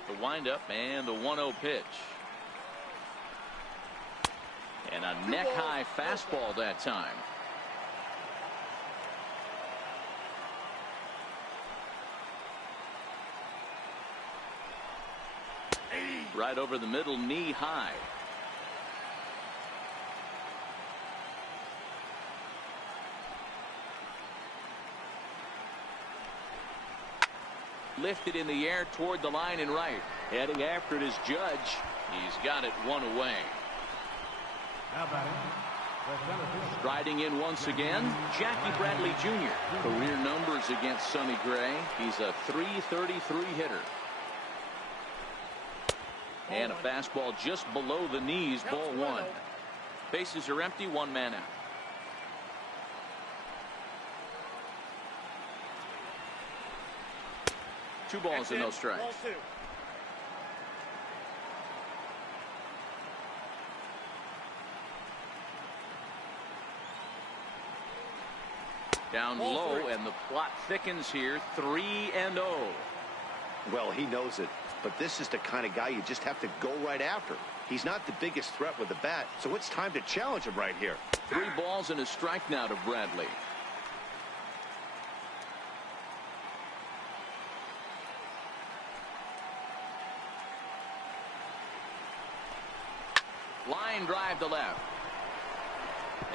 The windup and the 1-0 pitch. And a neck-high fastball that time. Right over the middle, knee high. Lifted in the air toward the line and right. Heading after it is Judge. He's got it 1 away. Now batting, The center fielder. Striding in once again, Jackie Bradley Jr. Career numbers against Sonny Gray. He's a .333 hitter. And a fastball just below the knees, ball one. Bases are empty, one man out. Two balls and no strikes. Down low, and the plot thickens here, 3-0. Well, he knows it, but this is the kind of guy you just have to go right after. He's not the biggest threat with the bat, so it's time to challenge him right here. 3 balls and a strike now to Bradley. Line drive to left.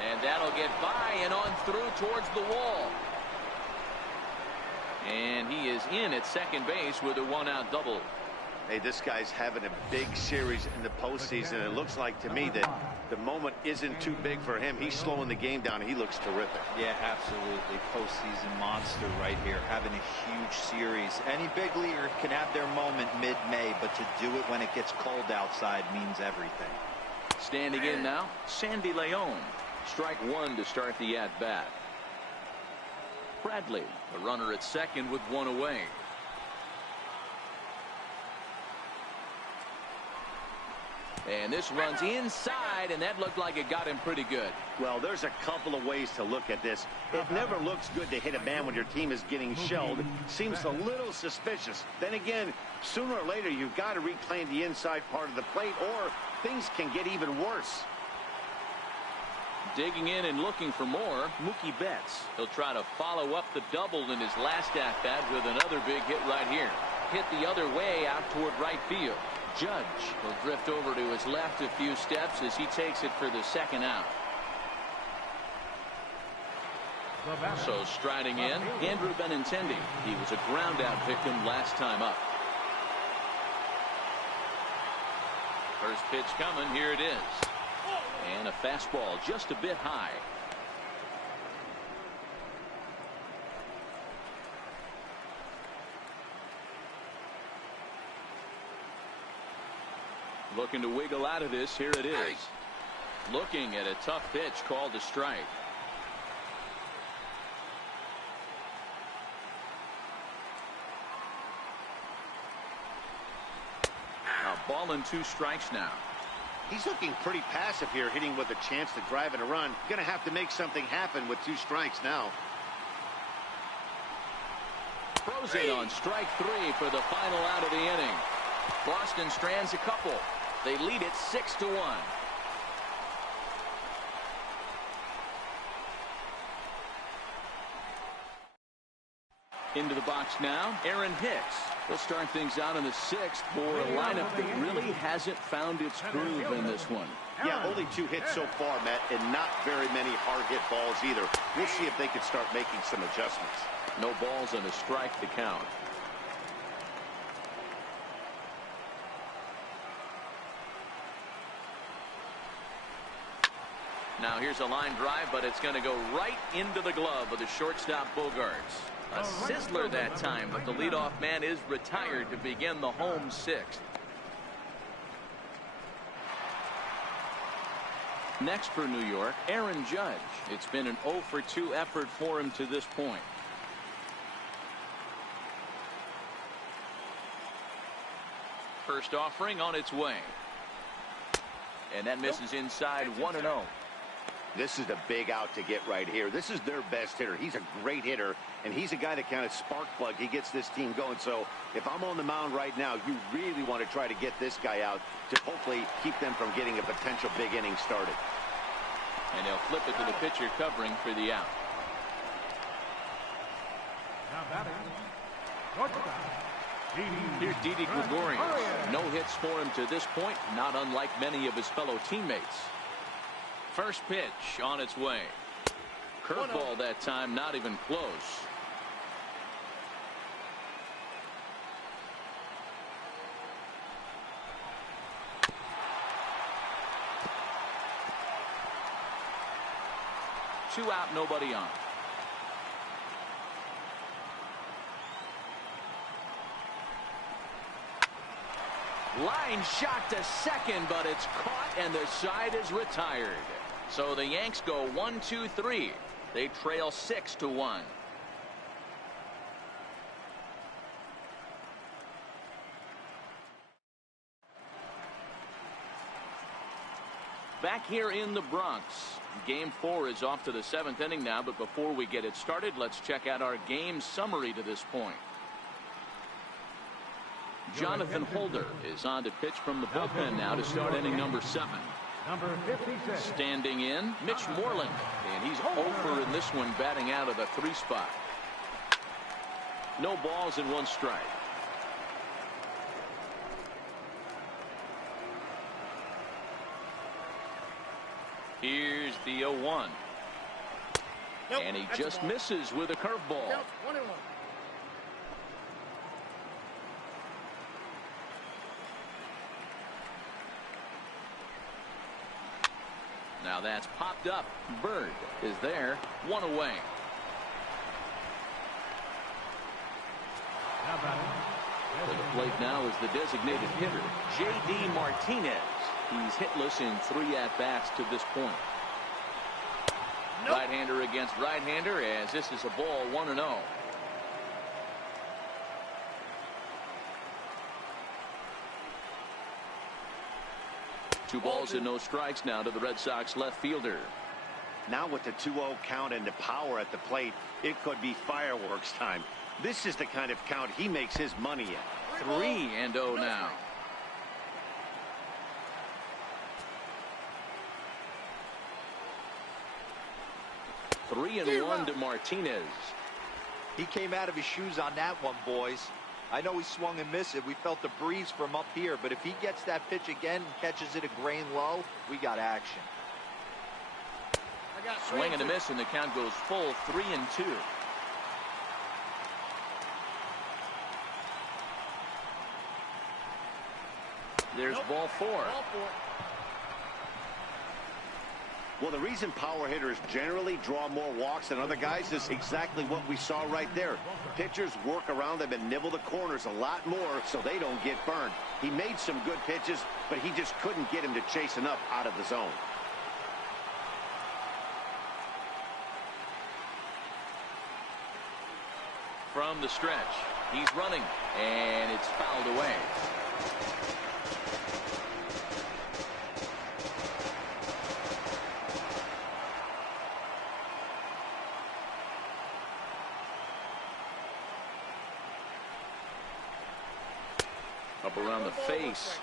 And that'll get by and on through towards the wall. And he is in at second base with a 1-out double. Hey, this guy's having a big series in the postseason. It looks like to me that the moment isn't too big for him. He's slowing the game down. He looks terrific. Yeah, absolutely. Postseason monster right here, having a huge series. Any big leaguer can have their moment mid-May, but to do it when it gets cold outside means everything. Standing in now, Sandy Leon. Strike one to start the at-bat. Bradley, the runner at second with one away. And this runs inside, and that looked like it got him pretty good. Well, there's a couple of ways to look at this. It never looks good to hit a man when your team is getting shelled. Seems a little suspicious. Then again, sooner or later, you've got to reclaim the inside part of the plate, or things can get even worse. Digging in and looking for more, Mookie Betts. He'll try to follow up the double in his last at-bat with another big hit right here. Hit the other way out toward right field. Judge will drift over to his left a few steps as he takes it for the second out. So striding in, Andrew Benintendi. He was a ground out victim last time up. First pitch coming, here it is. And a fastball just a bit high. Looking to wiggle out of this. Here it is. Looking at a tough pitch called a strike. A ball and 2 strikes now. He's looking pretty passive here, hitting with a chance to drive in a run. Going to have to make something happen with 2 strikes now. Throws in on strike 3 for the final out of the inning. Boston strands a couple. They lead it 6-1. Into the box now, Aaron Hicks. He'll start things out in the 6th for a lineup that really hasn't found its groove in this one. Yeah, only 2 hits so far, Matt, and not very many hard hit balls either. We'll see if they can start making some adjustments. No balls and a strike to count. Now here's a line drive, but it's going to go right into the glove of the shortstop Bogarts. A sizzler that time, but the leadoff man is retired to begin the home 6th. Next for New York, Aaron Judge. It's been an 0 for 2 effort for him to this point. First offering on its way. And that misses inside, 1-0. This is a big out to get right here. This is their best hitter. He's a great hitter, and he's a guy that kind of spark plug. He gets this team going. So if I'm on the mound right now, you really want to try to get this guy out to hopefully keep them from getting a potential big inning started. And they'll flip it to the pitcher covering for the out. Now batting, shortstop, Here's Didi Gregorius. No hits for him to this point, not unlike many of his fellow teammates. First pitch on its way. Curveball that time, not even close. 2 out, nobody on. Line shot to second, but it's caught and the side is retired. So the Yanks go 1-2-3. They trail 6-1. Back here in the Bronx, Game 4 is off to the 7th inning now, but before we get it started, let's check out our game summary to this point. Jonathan Holder is on to pitch from the bullpen now to start inning number 7. Number 56. Standing in, Mitch Moreland, and he's over in this one, batting out of the 3 spot. No balls and 1 strike. Here's the 0-1. Nope, and he that's just misses with a curveball. Nope, 1-1. Now that's popped up. Bird is there. 1 away. Now batting. To the plate now is the designated hitter, J.D. Martinez. He's hitless in 3 at-bats to this point. Nope. Right-hander against right-hander, as this is a ball 1-0. Two balls and no strikes now to the Red Sox left fielder. Now with the 2-0 count and the power at the plate, it could be fireworks time. This is the kind of count he makes his money in. 3-0 now. 3-1 to Martinez. He came out of his shoes on that one, boys. I know he swung and missed it. We felt the breeze from up here, but if he gets that pitch again and catches it a grain low, we got action. I got Swing and a miss, and the count goes full 3-2. There's ball 4. Ball 4. Well, the reason power hitters generally draw more walks than other guys is exactly what we saw right there. Pitchers work around them and nibble the corners a lot more so they don't get burned. He made some good pitches, but he just couldn't get him to chase enough out of the zone. From the stretch, he's running, and it's fouled away. Up around the face.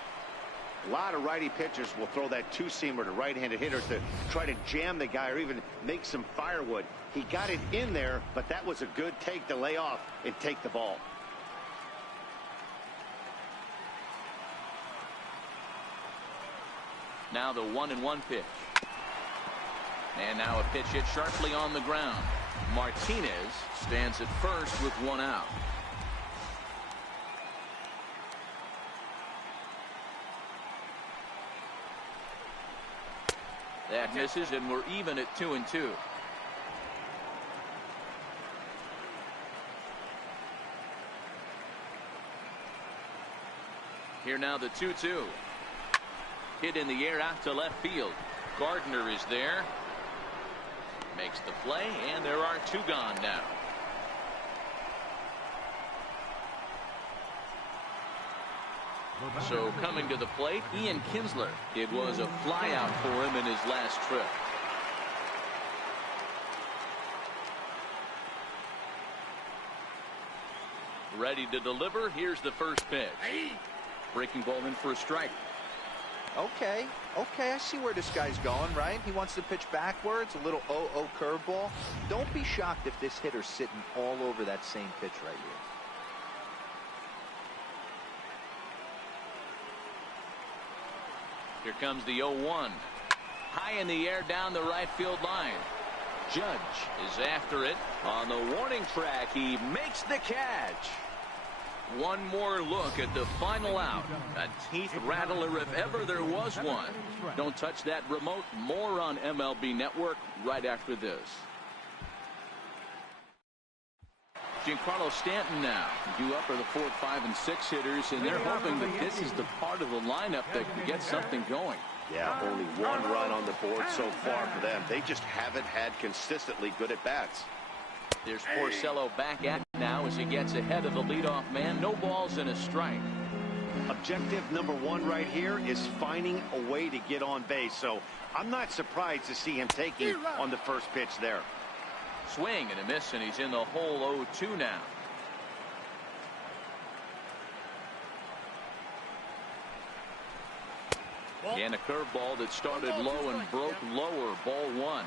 A lot of righty pitchers will throw that 2-seamer to right-handed hitters to try to jam the guy or even make some firewood. He got it in there, but that was a good take to lay off and take the ball. Now the 1-1 pitch. And now a pitch hit sharply on the ground. Martinez stands at first with 1 out. That misses, and we're even at 2-2. Here now the 2-2. Hit in the air out to left field. Gardner is there. Makes the play, and there are 2 gone now. So coming to the plate, Ian Kinsler. It was a flyout for him in his last trip. Ready to deliver. Here's the first pitch. Breaking ball in for a strike. Okay, I see where this guy's going, right? He wants to pitch backwards, a little 0-0 curveball. Don't be shocked if this hitter's sitting all over that same pitch right here. Here comes the 0-1. High in the air down the right field line. Judge is after it. On the warning track, he makes the catch. One more look at the final out. A teeth rattler if ever there was one. Don't touch that remote. More on MLB Network right after this. Giancarlo Stanton now due up are the 4, 5, and 6 hitters, and they're hoping that this is the part of the lineup that can get something going. Yeah, only one run on the board so far for them. They just haven't had consistently good at-bats. There's Porcello back at it now as he gets ahead of the leadoff man. No balls and a strike. Objective number 1 right here is finding a way to get on base. So I'm not surprised to see him taking on the first pitch there. Swing and a miss, and he's in the hole 0-2 now. And a curveball that started low and broke lower. Ball 1.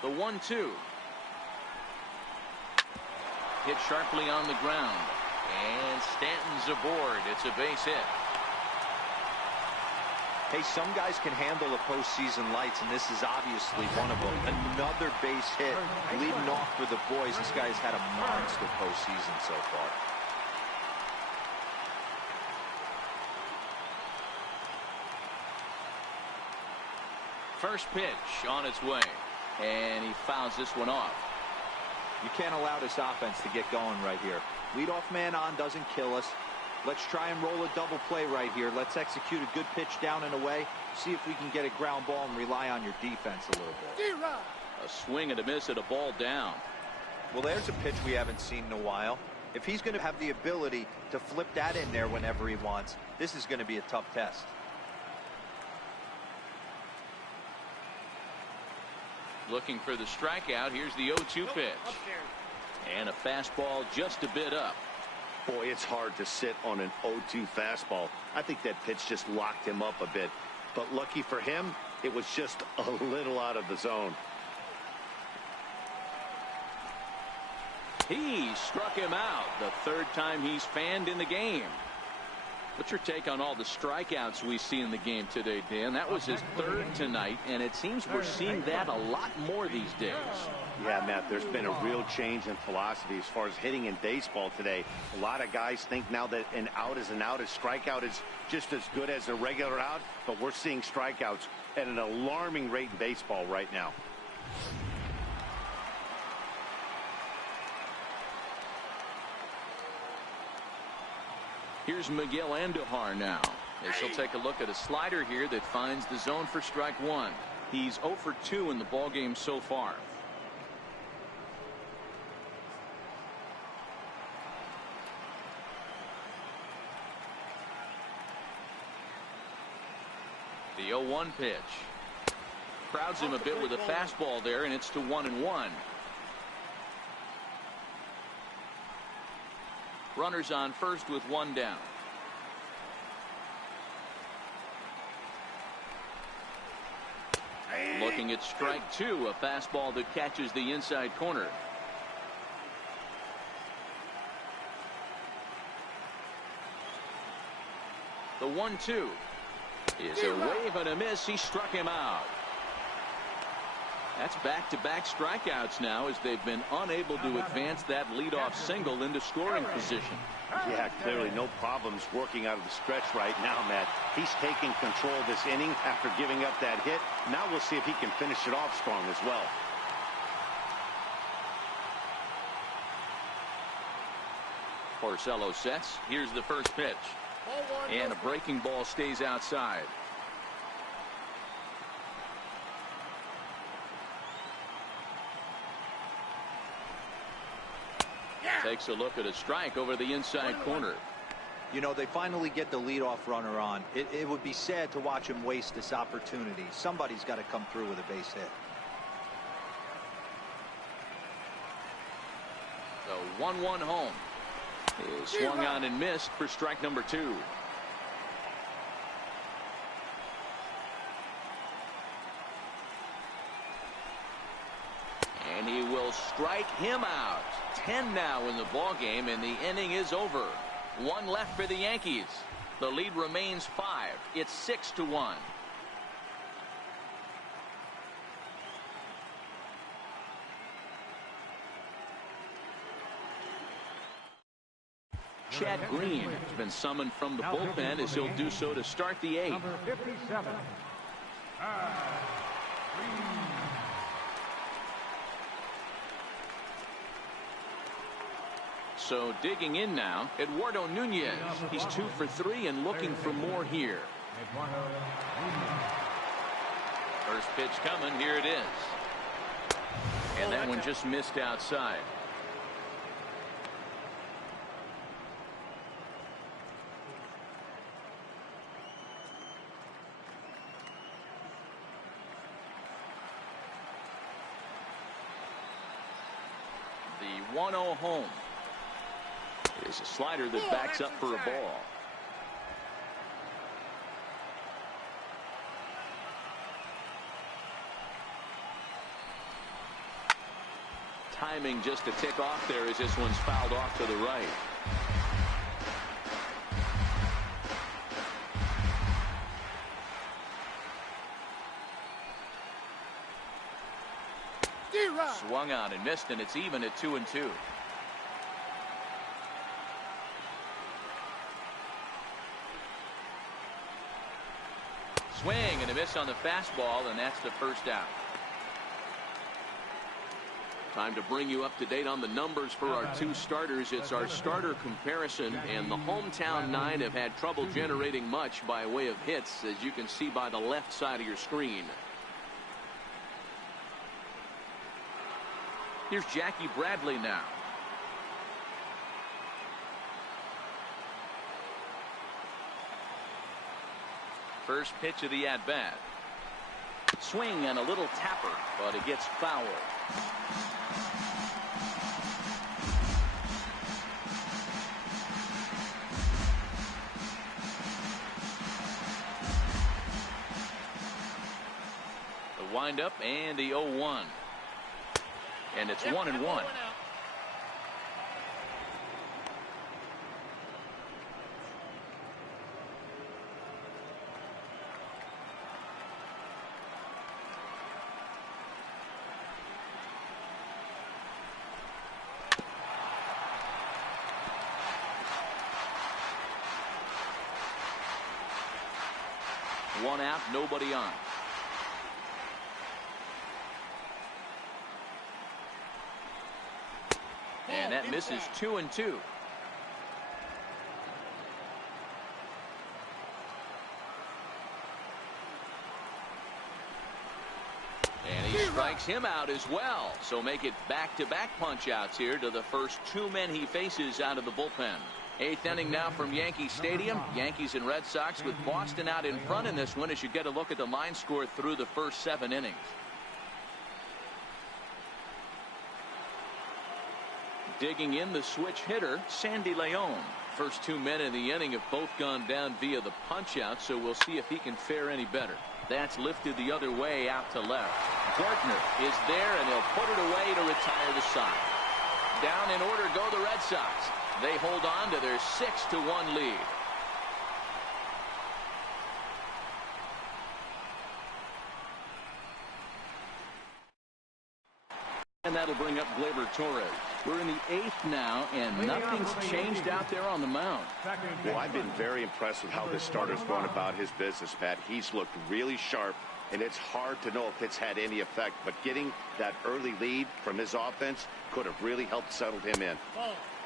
The 1-2. Hit sharply on the ground. And Stanton's aboard. It's a base hit. Hey, some guys can handle the postseason lights, and this is obviously one of them. Another base hit leading off for the boys. This guy's had a monster postseason so far. First pitch on its way. And he fouls this one off. You can't allow this offense to get going right here. Leadoff man on doesn't kill us. Let's try and roll a double play right here. Let's execute a good pitch down and away. See if we can get a ground ball and rely on your defense a little bit. A swing and a miss at a ball down. Well, there's a pitch we haven't seen in a while. If he's going to have the ability to flip that in there whenever he wants, this is going to be a tough test. Looking for the strikeout. Here's the 0-2 pitch. And a fastball just a bit up. Boy, it's hard to sit on an 0-2 fastball. I think that pitch just locked him up a bit. But lucky for him, it was just a little out of the zone. He struck him out. The third time he's fanned in the game. What's your take on all the strikeouts we see in the game today, Dan? That was his third tonight, and it seems we're seeing that a lot more these days. Yeah, Matt, there's been a real change in philosophy as far as hitting in baseball today. A lot of guys think now that an out is an out. A strikeout is just as good as a regular out, but we're seeing strikeouts at an alarming rate in baseball right now. Here's Miguel Andujar now, as he'll take a look at a slider here that finds the zone for strike 1. He's 0 for 2 in the ballgame so far. The 0-1 pitch. Crowds him a bit with a fastball there, and it's to 1-1. Runners on first with 1 down. Looking at strike 2, a fastball that catches the inside corner. The 1-2 is a wave and a miss. He struck him out. That's back-to-back strikeouts now as they've been unable to advance that leadoff single into scoring position. Yeah, clearly no problems working out of the stretch right now, Matt. He's taking control of this inning after giving up that hit. Now we'll see if he can finish it off strong as well. Porcello sets. Here's the first pitch. And a breaking ball stays outside. Takes a look at a strike over the inside corner. You know, they finally get the leadoff runner on. It would be sad to watch him waste this opportunity. Somebody's got to come through with a base hit. The 1-1 home is swung on and missed for strike number 2. And he will strike him out. 10 now in the ball game, and the inning is over. 1 left for the Yankees. The lead remains 5. It's 6-1. Chad Green has been summoned from the bullpen as he'll do so to start the 8th. Number 57. So digging in now, Eduardo Nunez. He's 2 for 3 and looking for more here. First pitch coming. Here it is. And that one just missed outside. The 1-0 home. Here's a slider that backs up for a ball. Timing just to tick off there as this one's fouled off to the right. Swung on and missed, and it's even at 2-2. Swing and a miss on the fastball, and that's the first out. Time to bring you up to date on the numbers for our 2 starters. It's our starter comparison, and the hometown 9 have had trouble generating much by way of hits, as you can see by the left side of your screen. Here's Jackie Bradley now. First pitch of the at-bat. Swing and a little tapper, but it gets foul. The windup and the 0-1. And it's 1-1. One out, nobody on. And that misses 2-2. And he strikes him out as well. So make it back-to-back punch-outs here to the first 2 men he faces out of the bullpen. 8th inning now from Yankee Stadium. Yankees and Red Sox with Boston out in front in this one as you get a look at the line score through the first 7 innings. Digging in, the switch hitter, Sandy Leon. First 2 men in the inning have both gone down via the punch-out, so we'll see if he can fare any better. That's lifted the other way out to left. Gardner is there, and he'll put it away to retire the side. Down in order go the Red Sox. They hold on to their 6-1 lead. And that'll bring up Gleyber Torres. We're in the 8th now, and nothing's changed out there on the mound. Well, I've been very impressed with how this starter's gone about his business, Pat. He's looked really sharp, and it's hard to know if it's had any effect. But getting that early lead from his offense could have really helped settle him in.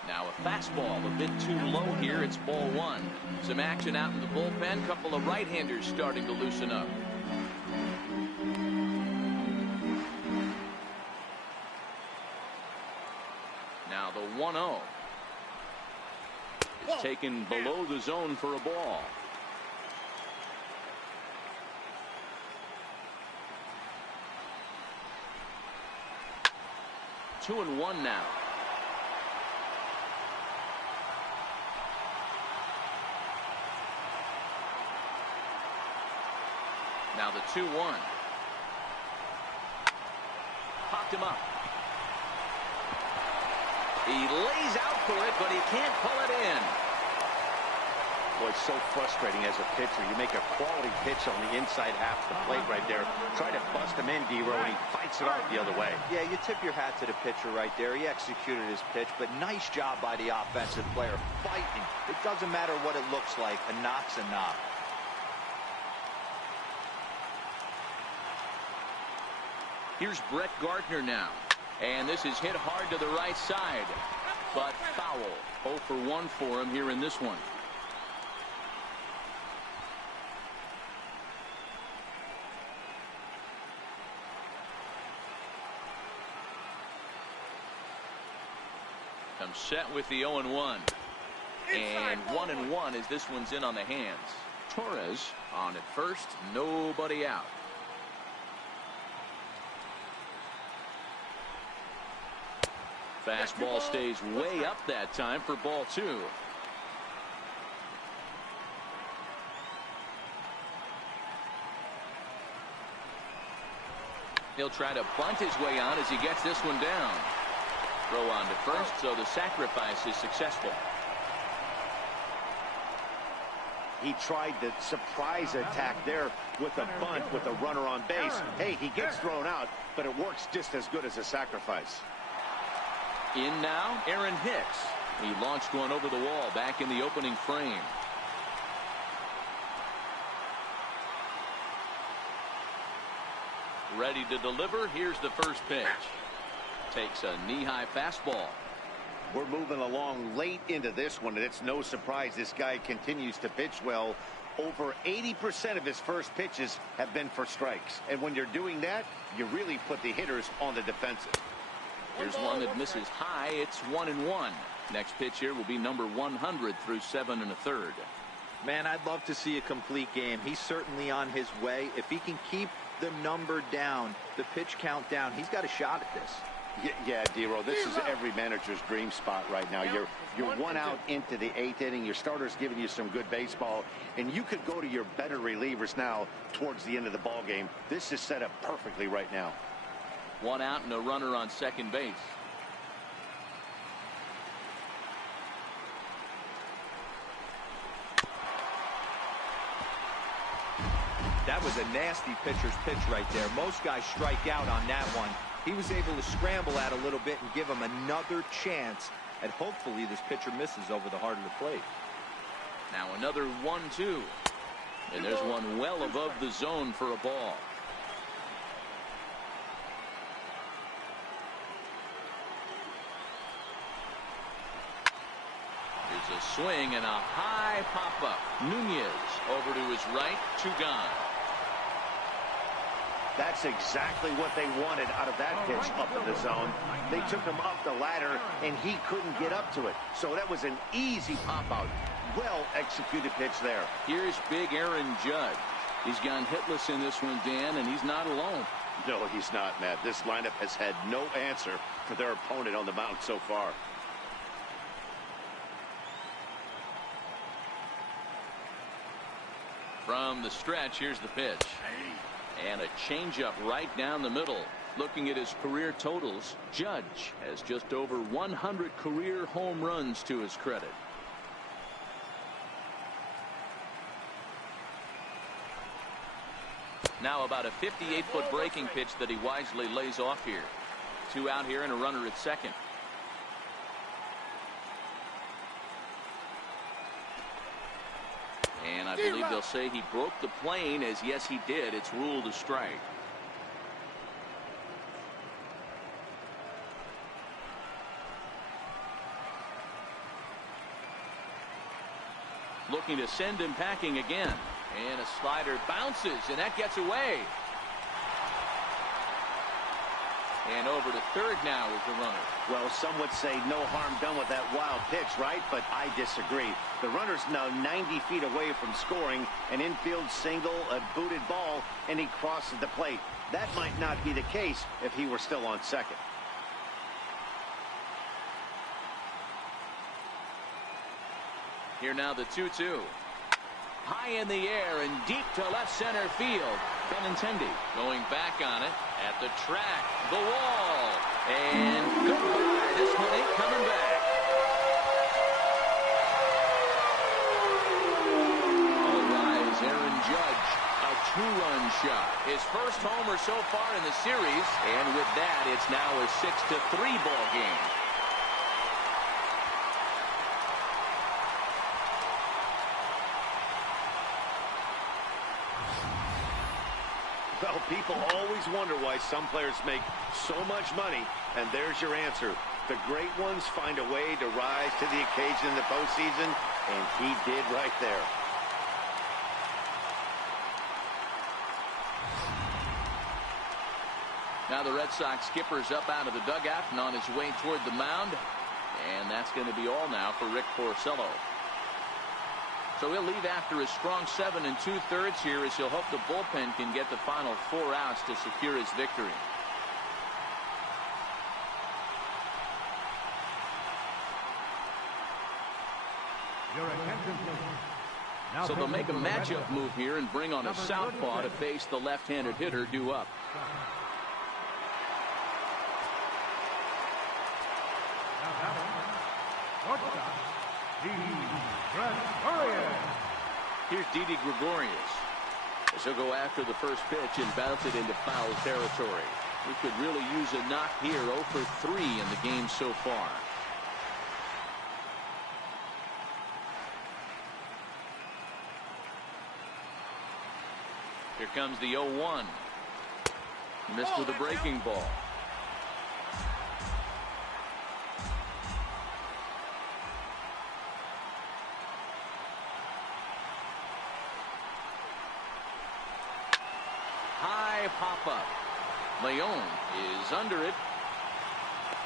Now a fastball a bit too low here. It's ball 1. Some action out in the bullpen. Couple of right-handers starting to loosen up. Now the 1-0 is taken below the zone for a ball. Two and one now. Now the 2-1. Popped him up. He lays out for it, but he can't pull it in. Boy, it's so frustrating as a pitcher. You make a quality pitch on the inside half of the plate right there. Try to bust him in, D-Row, and he fights it off the other way. Yeah, you tip your hat to the pitcher right there. He executed his pitch, but nice job by the offensive player. Fighting. It doesn't matter what it looks like. A knock's a knock. Here's Brett Gardner now. And this is hit hard to the right side. But foul. 0 for 1 for him here in this one. Comes set with the 0-1. And 1-1 as this one's in on the hands. Torres on at first. Nobody out. Fastball stays way up that time for ball 2. He'll try to bunt his way on as he gets this one down. Throw on to first, so the sacrifice is successful. He tried the surprise attack there with a bunt with a runner on base. Hey, he gets thrown out, but it works just as good as a sacrifice. In now, Aaron Hicks. He launched one over the wall back in the opening frame. Ready to deliver. Here's the first pitch. Takes a knee-high fastball. We're moving along late into this one, and it's no surprise this guy continues to pitch well. Over 80% of his first pitches have been for strikes. And when you're doing that, you really put the hitters on the defensive. Here's one that misses high. It's 1-1. Next pitch here will be number 100 through 7 1/3. Man, I'd love to see a complete game. He's certainly on his way. If he can keep the number down, the pitch count down, he's got a shot at this. Yeah, D-Row, this is every manager's dream spot right now. You're 1 out into the 8th inning. Your starter's giving you some good baseball, and you could go to your better relievers now towards the end of the ball game. This is set up perfectly right now. 1 out and a runner on second base. That was a nasty pitcher's pitch right there. Most guys strike out on that one. He was able to scramble at a little bit and give him another chance. And hopefully this pitcher misses over the heart of the plate. Now another 1-2. And there's one well above the zone for a ball. Here's a swing and a high pop-up. Nunez over to his right. 2 gone. That's exactly what they wanted out of that pitch up in the zone. They took him up the ladder, and he couldn't get up to it. So that was an easy pop-out. Well-executed pitch there. Here's big Aaron Judge. He's gone hitless in this one, Dan, and he's not alone. No, he's not, Matt. This lineup has had no answer for their opponent on the mound so far. From the stretch, here's the pitch. And a changeup right down the middle. Looking at his career totals, Judge has just over 100 career home runs to his credit. Now about a 58-foot breaking pitch that he wisely lays off here. 2 out here and a runner at second. And I believe they'll say he broke the plane, as yes he did. It's ruled a strike. Looking to send him packing again. And a slider bounces, and that gets away. And over to third now is the runner. Well, some would say no harm done with that wild pitch, right? But I disagree. The runner's now 90 feet away from scoring. An infield single, a booted ball, and he crosses the plate. That might not be the case if he were still on second. Here now the 2-2. High in the air and deep to left center field. Benintendi going back on it at the track, the wall, and goodbye. This one ain't coming back. two-run shot. His first homer so far in the series. And with that, it's now a 6-3 ball game. Well, people always wonder why some players make so much money, and there's your answer. The great ones find a way to rise to the occasion in the postseason, and he did right there. Now the Red Sox skipper's up out of the dugout and on his way toward the mound, and that's going to be all now for Rick Porcello. So he'll leave after his strong 7 2/3 here, as he'll hope the bullpen can get the final 4 outs to secure his victory. Your attention, please. Now So they'll pitching make a for the Red matchup Sox. move here and bring on a southpaw to face the left-handed hitter due up. Now batting, shortstop, Gregorius. Here's Didi Gregorius, as he'll go after the first pitch and bounce it into foul territory. We could really use a knock here. 0 for 3 in the game so far. Here comes the 0-1. Missed with a breaking ball. High pop-up. Leon is under it.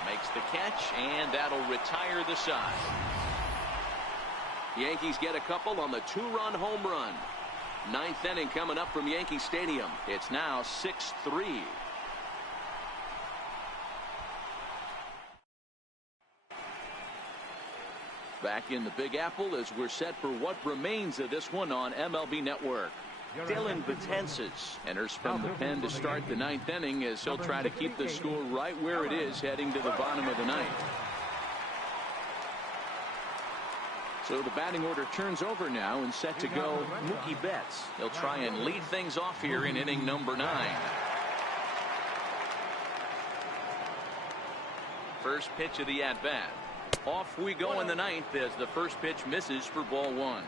Makes the catch, and that'll retire the side. Yankees get a couple on the 2-run home run. 9th inning coming up from Yankee Stadium. It's now 6-3. Back in the Big Apple as we're set for what remains of this one on MLB Network. Dylan Betances enters from the pen to start the 9th inning, as he'll try to keep the score right where it is heading to the bottom of the 9th. So the batting order turns over now and set to go Mookie Betts. He'll try and lead things off here in inning number 9. First pitch of the at-bat. Off we go in the 9th as the first pitch misses for ball 1.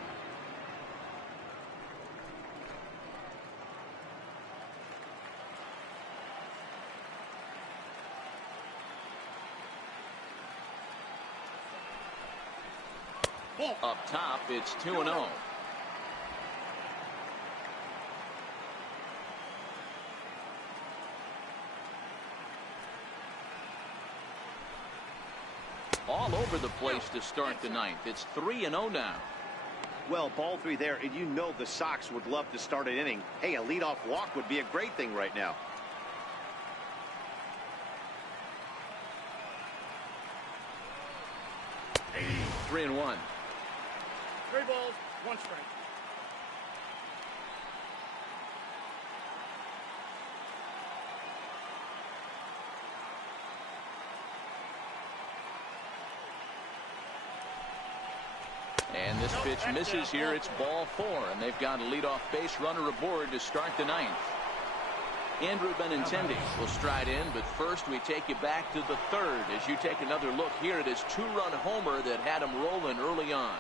Up top, it's 2-0. All over the place to start the 9th. It's 3-0 now. Well, ball 3 there, and you know the Sox would love to start an inning. Hey, a leadoff walk would be a great thing right now. Hey, 3-1. 3 balls, 1 strike. And this pitch misses here. It's ball 4, and they've got a leadoff base runner aboard to start the 9th. Andrew Benintendi will stride in, but first we take you back to the 3rd as you take another look here at his 2-run homer that had him rolling early on.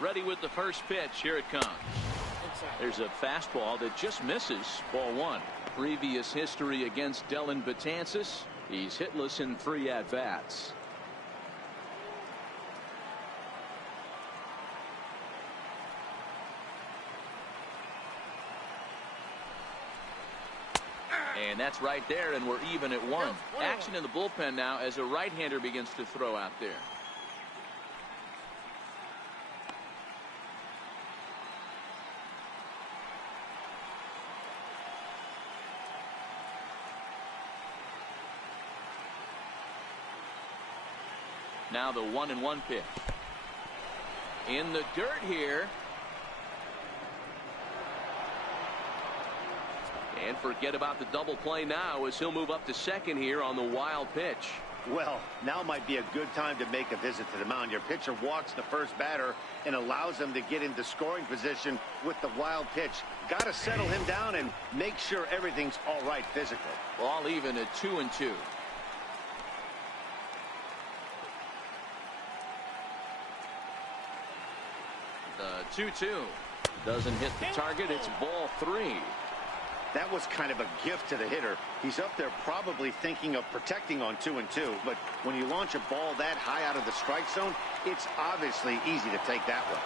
Ready with the first pitch. Here it comes. There's a fastball that just misses. Ball 1. Previous history against Dylan Betances. He's hitless in 3 at-bats. And that's right there, and we're even at 1. Action in the bullpen now as a right-hander begins to throw out there. Now the 1-1 pitch. In the dirt here. And forget about the double play now as he'll move up to second here on the wild pitch. Well, now might be a good time to make a visit to the mound. Your pitcher walks the first batter and allows him to get into scoring position with the wild pitch. Got to settle him down and make sure everything's all right physically. Ball even at 2-2. The 2-2 doesn't hit the target. It's ball 3. That was kind of a gift to the hitter. He's up there probably thinking of protecting on 2-2, but when you launch a ball that high out of the strike zone, it's obviously easy to take that one.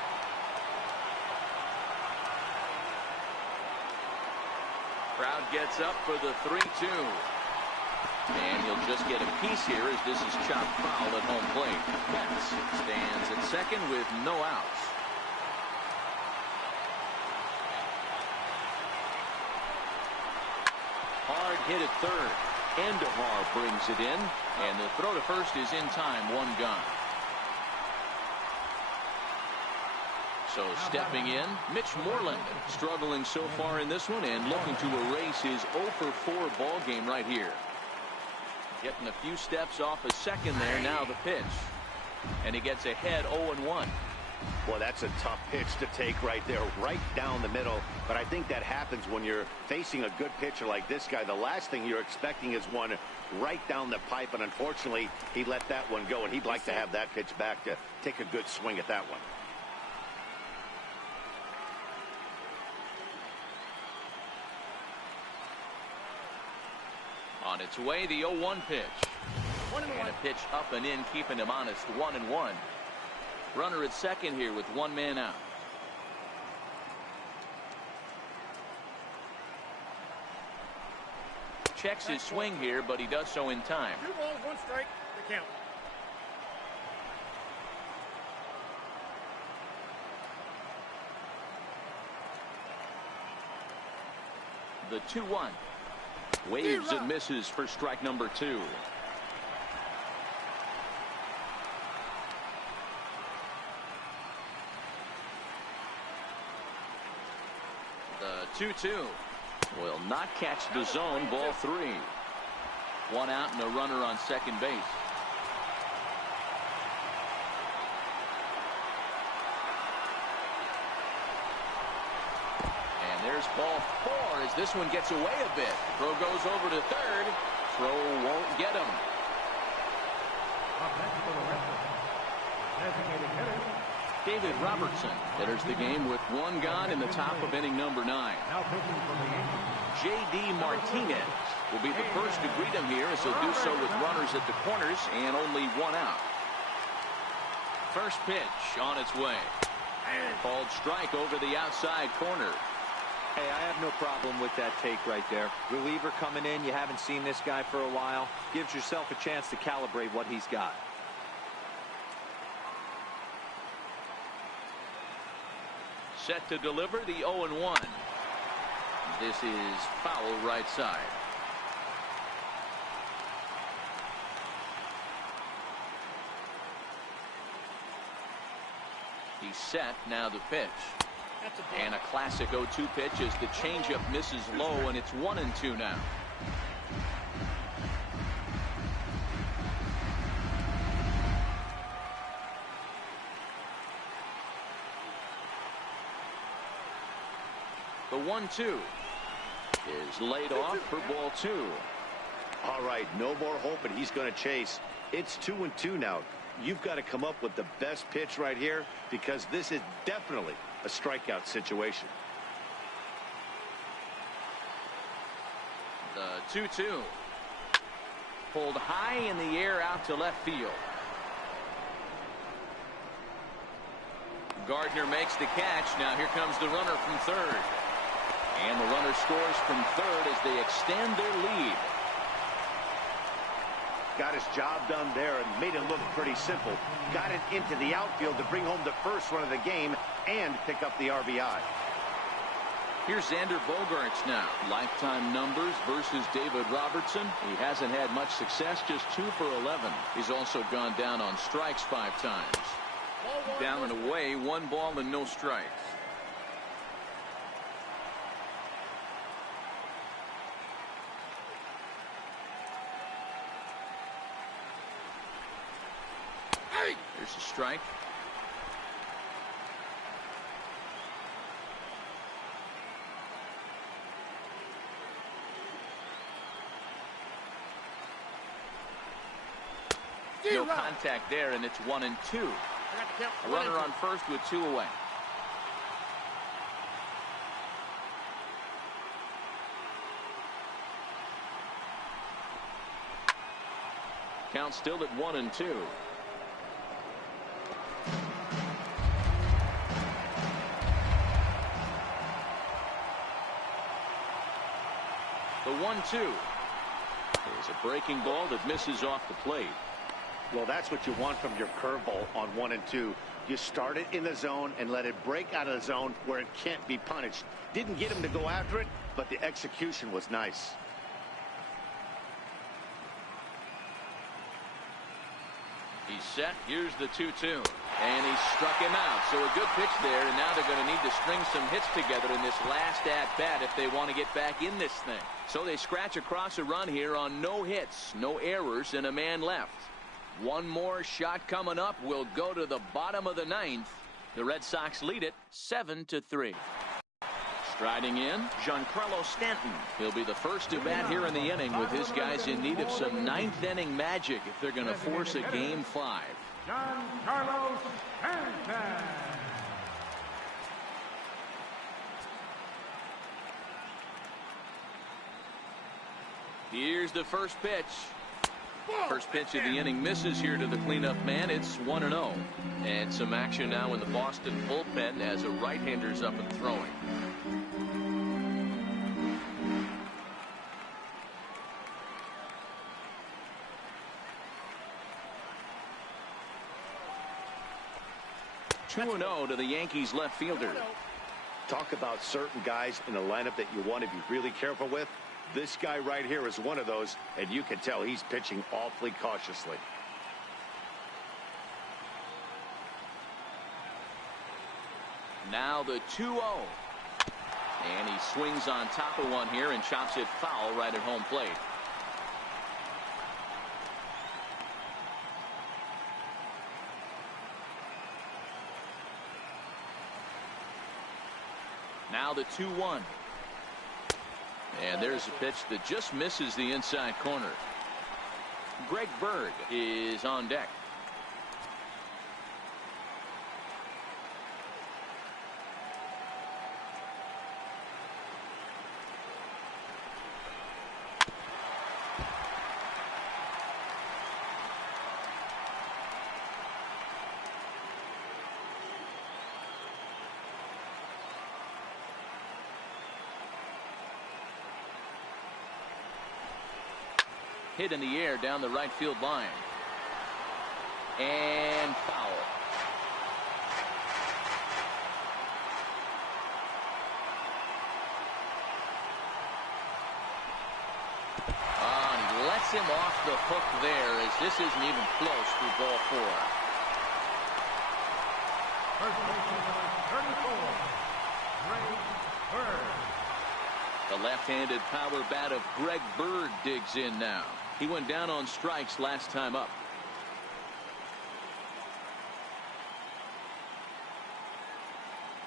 Crowd gets up for the 3-2. And he'll just get a piece here as this is chopped foul at home plate. Betts stands at second with no outs. Hard hit at third. Endahar brings it in, and the throw to first is in time. 1 gone. So stepping in, Mitch Moreland, struggling so far in this one and looking to erase his 0-for-4 ball game right here. Getting a few steps off a second there. Now the pitch, and he gets ahead 0-1. Well, that's a tough pitch to take right there, right down the middle. But I think that happens when you're facing a good pitcher like this guy. The last thing you're expecting is one right down the pipe, and unfortunately, he let that one go, and he'd like to have that pitch back to take a good swing at that one. On its way, the 0-1 pitch. And a pitch up and in, keeping him honest. 1-1. Runner at second here with 1 man out. Checks his swing here, but he does so in time. 2 balls, 1 strike, the count. The 2-1. Waves and misses for strike number 2. The 2-2 will not catch the zone. Ball 3. 1 out and a runner on second base. And there's ball 4 as this one gets away a bit. Throw goes over to third. Throw won't get him. Up next for the Red Sox, designated hitter, David Robertson enters the game with 1 gone in the top of inning number 9. now pitching for the Yankees. J.D. Martinez will be the first to greet him here as he'll do so with runners at the corners and only 1 out. First pitch on its way. Called strike over the outside corner. Hey, I have no problem with that take right there. Reliever coming in. You haven't seen this guy for a while. Gives yourself a chance to calibrate what he's got. Set to deliver the 0-1. This is foul right side. He's set. Now the pitch. And a classic 0-2 pitch as the changeup misses low, and it's 1-2 now. The 1-2 is laid off for ball 2. All right, no more hope, and he's going to chase. It's 2-2 now. You've got to come up with the best pitch right here because this is definitely a strikeout situation. The 2-2 pulled high in the air out to left field. Gardner makes the catch. Now here comes the runner from third. And the runner scores from third as they extend their lead. Got his job done there and made it look pretty simple. Got it into the outfield to bring home the first run of the game and pick up the RBI. Here's Xander Bogaerts now. Lifetime numbers versus David Robertson. He hasn't had much success, just 2 for 11. He's also gone down on strikes 5 times. Down and away, 1 ball and no strikes. Here's a strike. No contact there, and it's 1-2. A runner on first with 2 away. Count still at 1-2. The 1-2 is a breaking ball that misses off the plate. Well, that's what you want from your curveball on 1-2. You start it in the zone and let it break out of the zone where it can't be punished. Didn't get him to go after it, but the execution was nice. He's set. Here's the 2-2. And he struck him out. So a good pitch there, and now they're going to need to string some hits together in this last at-bat if they want to get back in this thing. So they scratch across a run here on no hits, no errors, and a man left. One more shot coming up will go to the bottom of the 9th. The Red Sox lead it 7-3. Striding in, Giancarlo Stanton. He'll be the first to bat here in the inning with his guys in need of some 9th inning magic if they're going to force a Game 5. Giancarlo Stanton. Here's the first pitch. First pitch of the inning misses here to the cleanup man. It's 1-0. And some action now in the Boston bullpen as a right-hander's up and throwing. (2-0) to the Yankees left fielder. Talk about certain guys in the lineup that you want to be really careful with. This guy right here is one of those, and you can tell he's pitching awfully cautiously. Now the 2-0. And he swings on top of one here and chops it foul right at home plate. Now the 2-1. And there's a pitch that just misses the inside corner. Greg Bird is on deck. Hit in the air down the right field line. And foul. And he lets him off the hook there as this isn't even close for ball 4. First baseman number 34, Greg Bird. The left-handed power bat of Greg Bird digs in now. He went down on strikes last time up.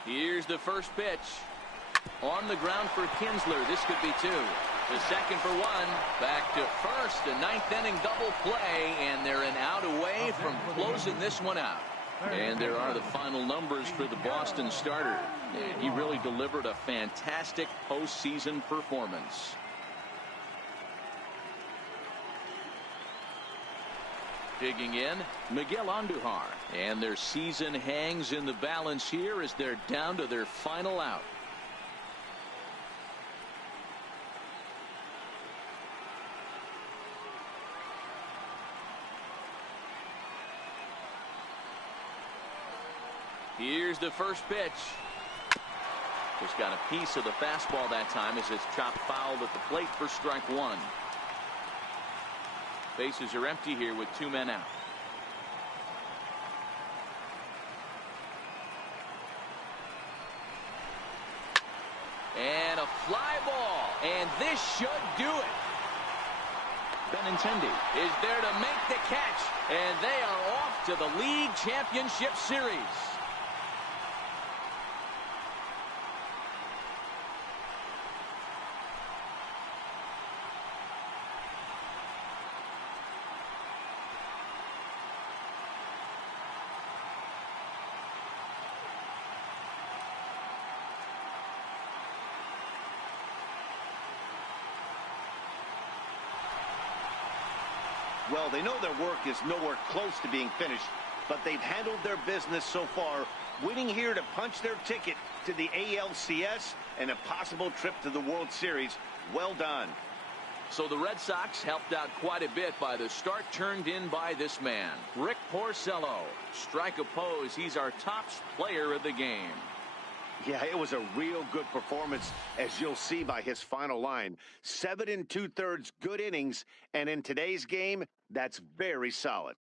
Here's the first pitch. On the ground for Kinsler. This could be 2. The second for 1. Back to first. A 9th inning double play. And they're an out away from closing this one out. And there are the final numbers for the Boston starter. And he really delivered a fantastic postseason performance. Digging in, Miguel Andujar. And their season hangs in the balance here as they're down to their final out. Here's the first pitch. Just got a piece of the fastball that time as it's chopped foul at the plate for strike 1. Bases are empty here with 2 men out. And a fly ball. And this should do it. Benintendi is there to make the catch, and they are off to the League Championship Series. Well, they know their work is nowhere close to being finished, but they've handled their business so far, winning here to punch their ticket to the ALCS and a possible trip to the World Series. Well done. So the Red Sox helped out quite a bit by the start turned in by this man, Rick Porcello. Strike oppose, he's our top player of the game. Yeah, it was a real good performance, as you'll see by his final line. 7 2/3 good innings, and in today's game, that's very solid.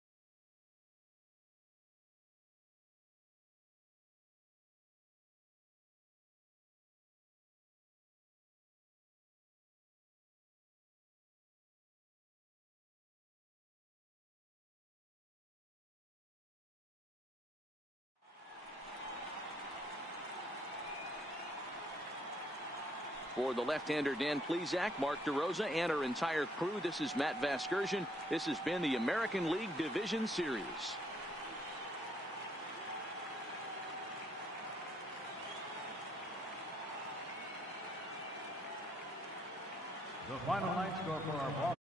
For the left-hander Dan Plesac, Mark DeRosa, and our entire crew, this is Matt Vasgersian. This has been the American League Division Series. The final line score for our ball.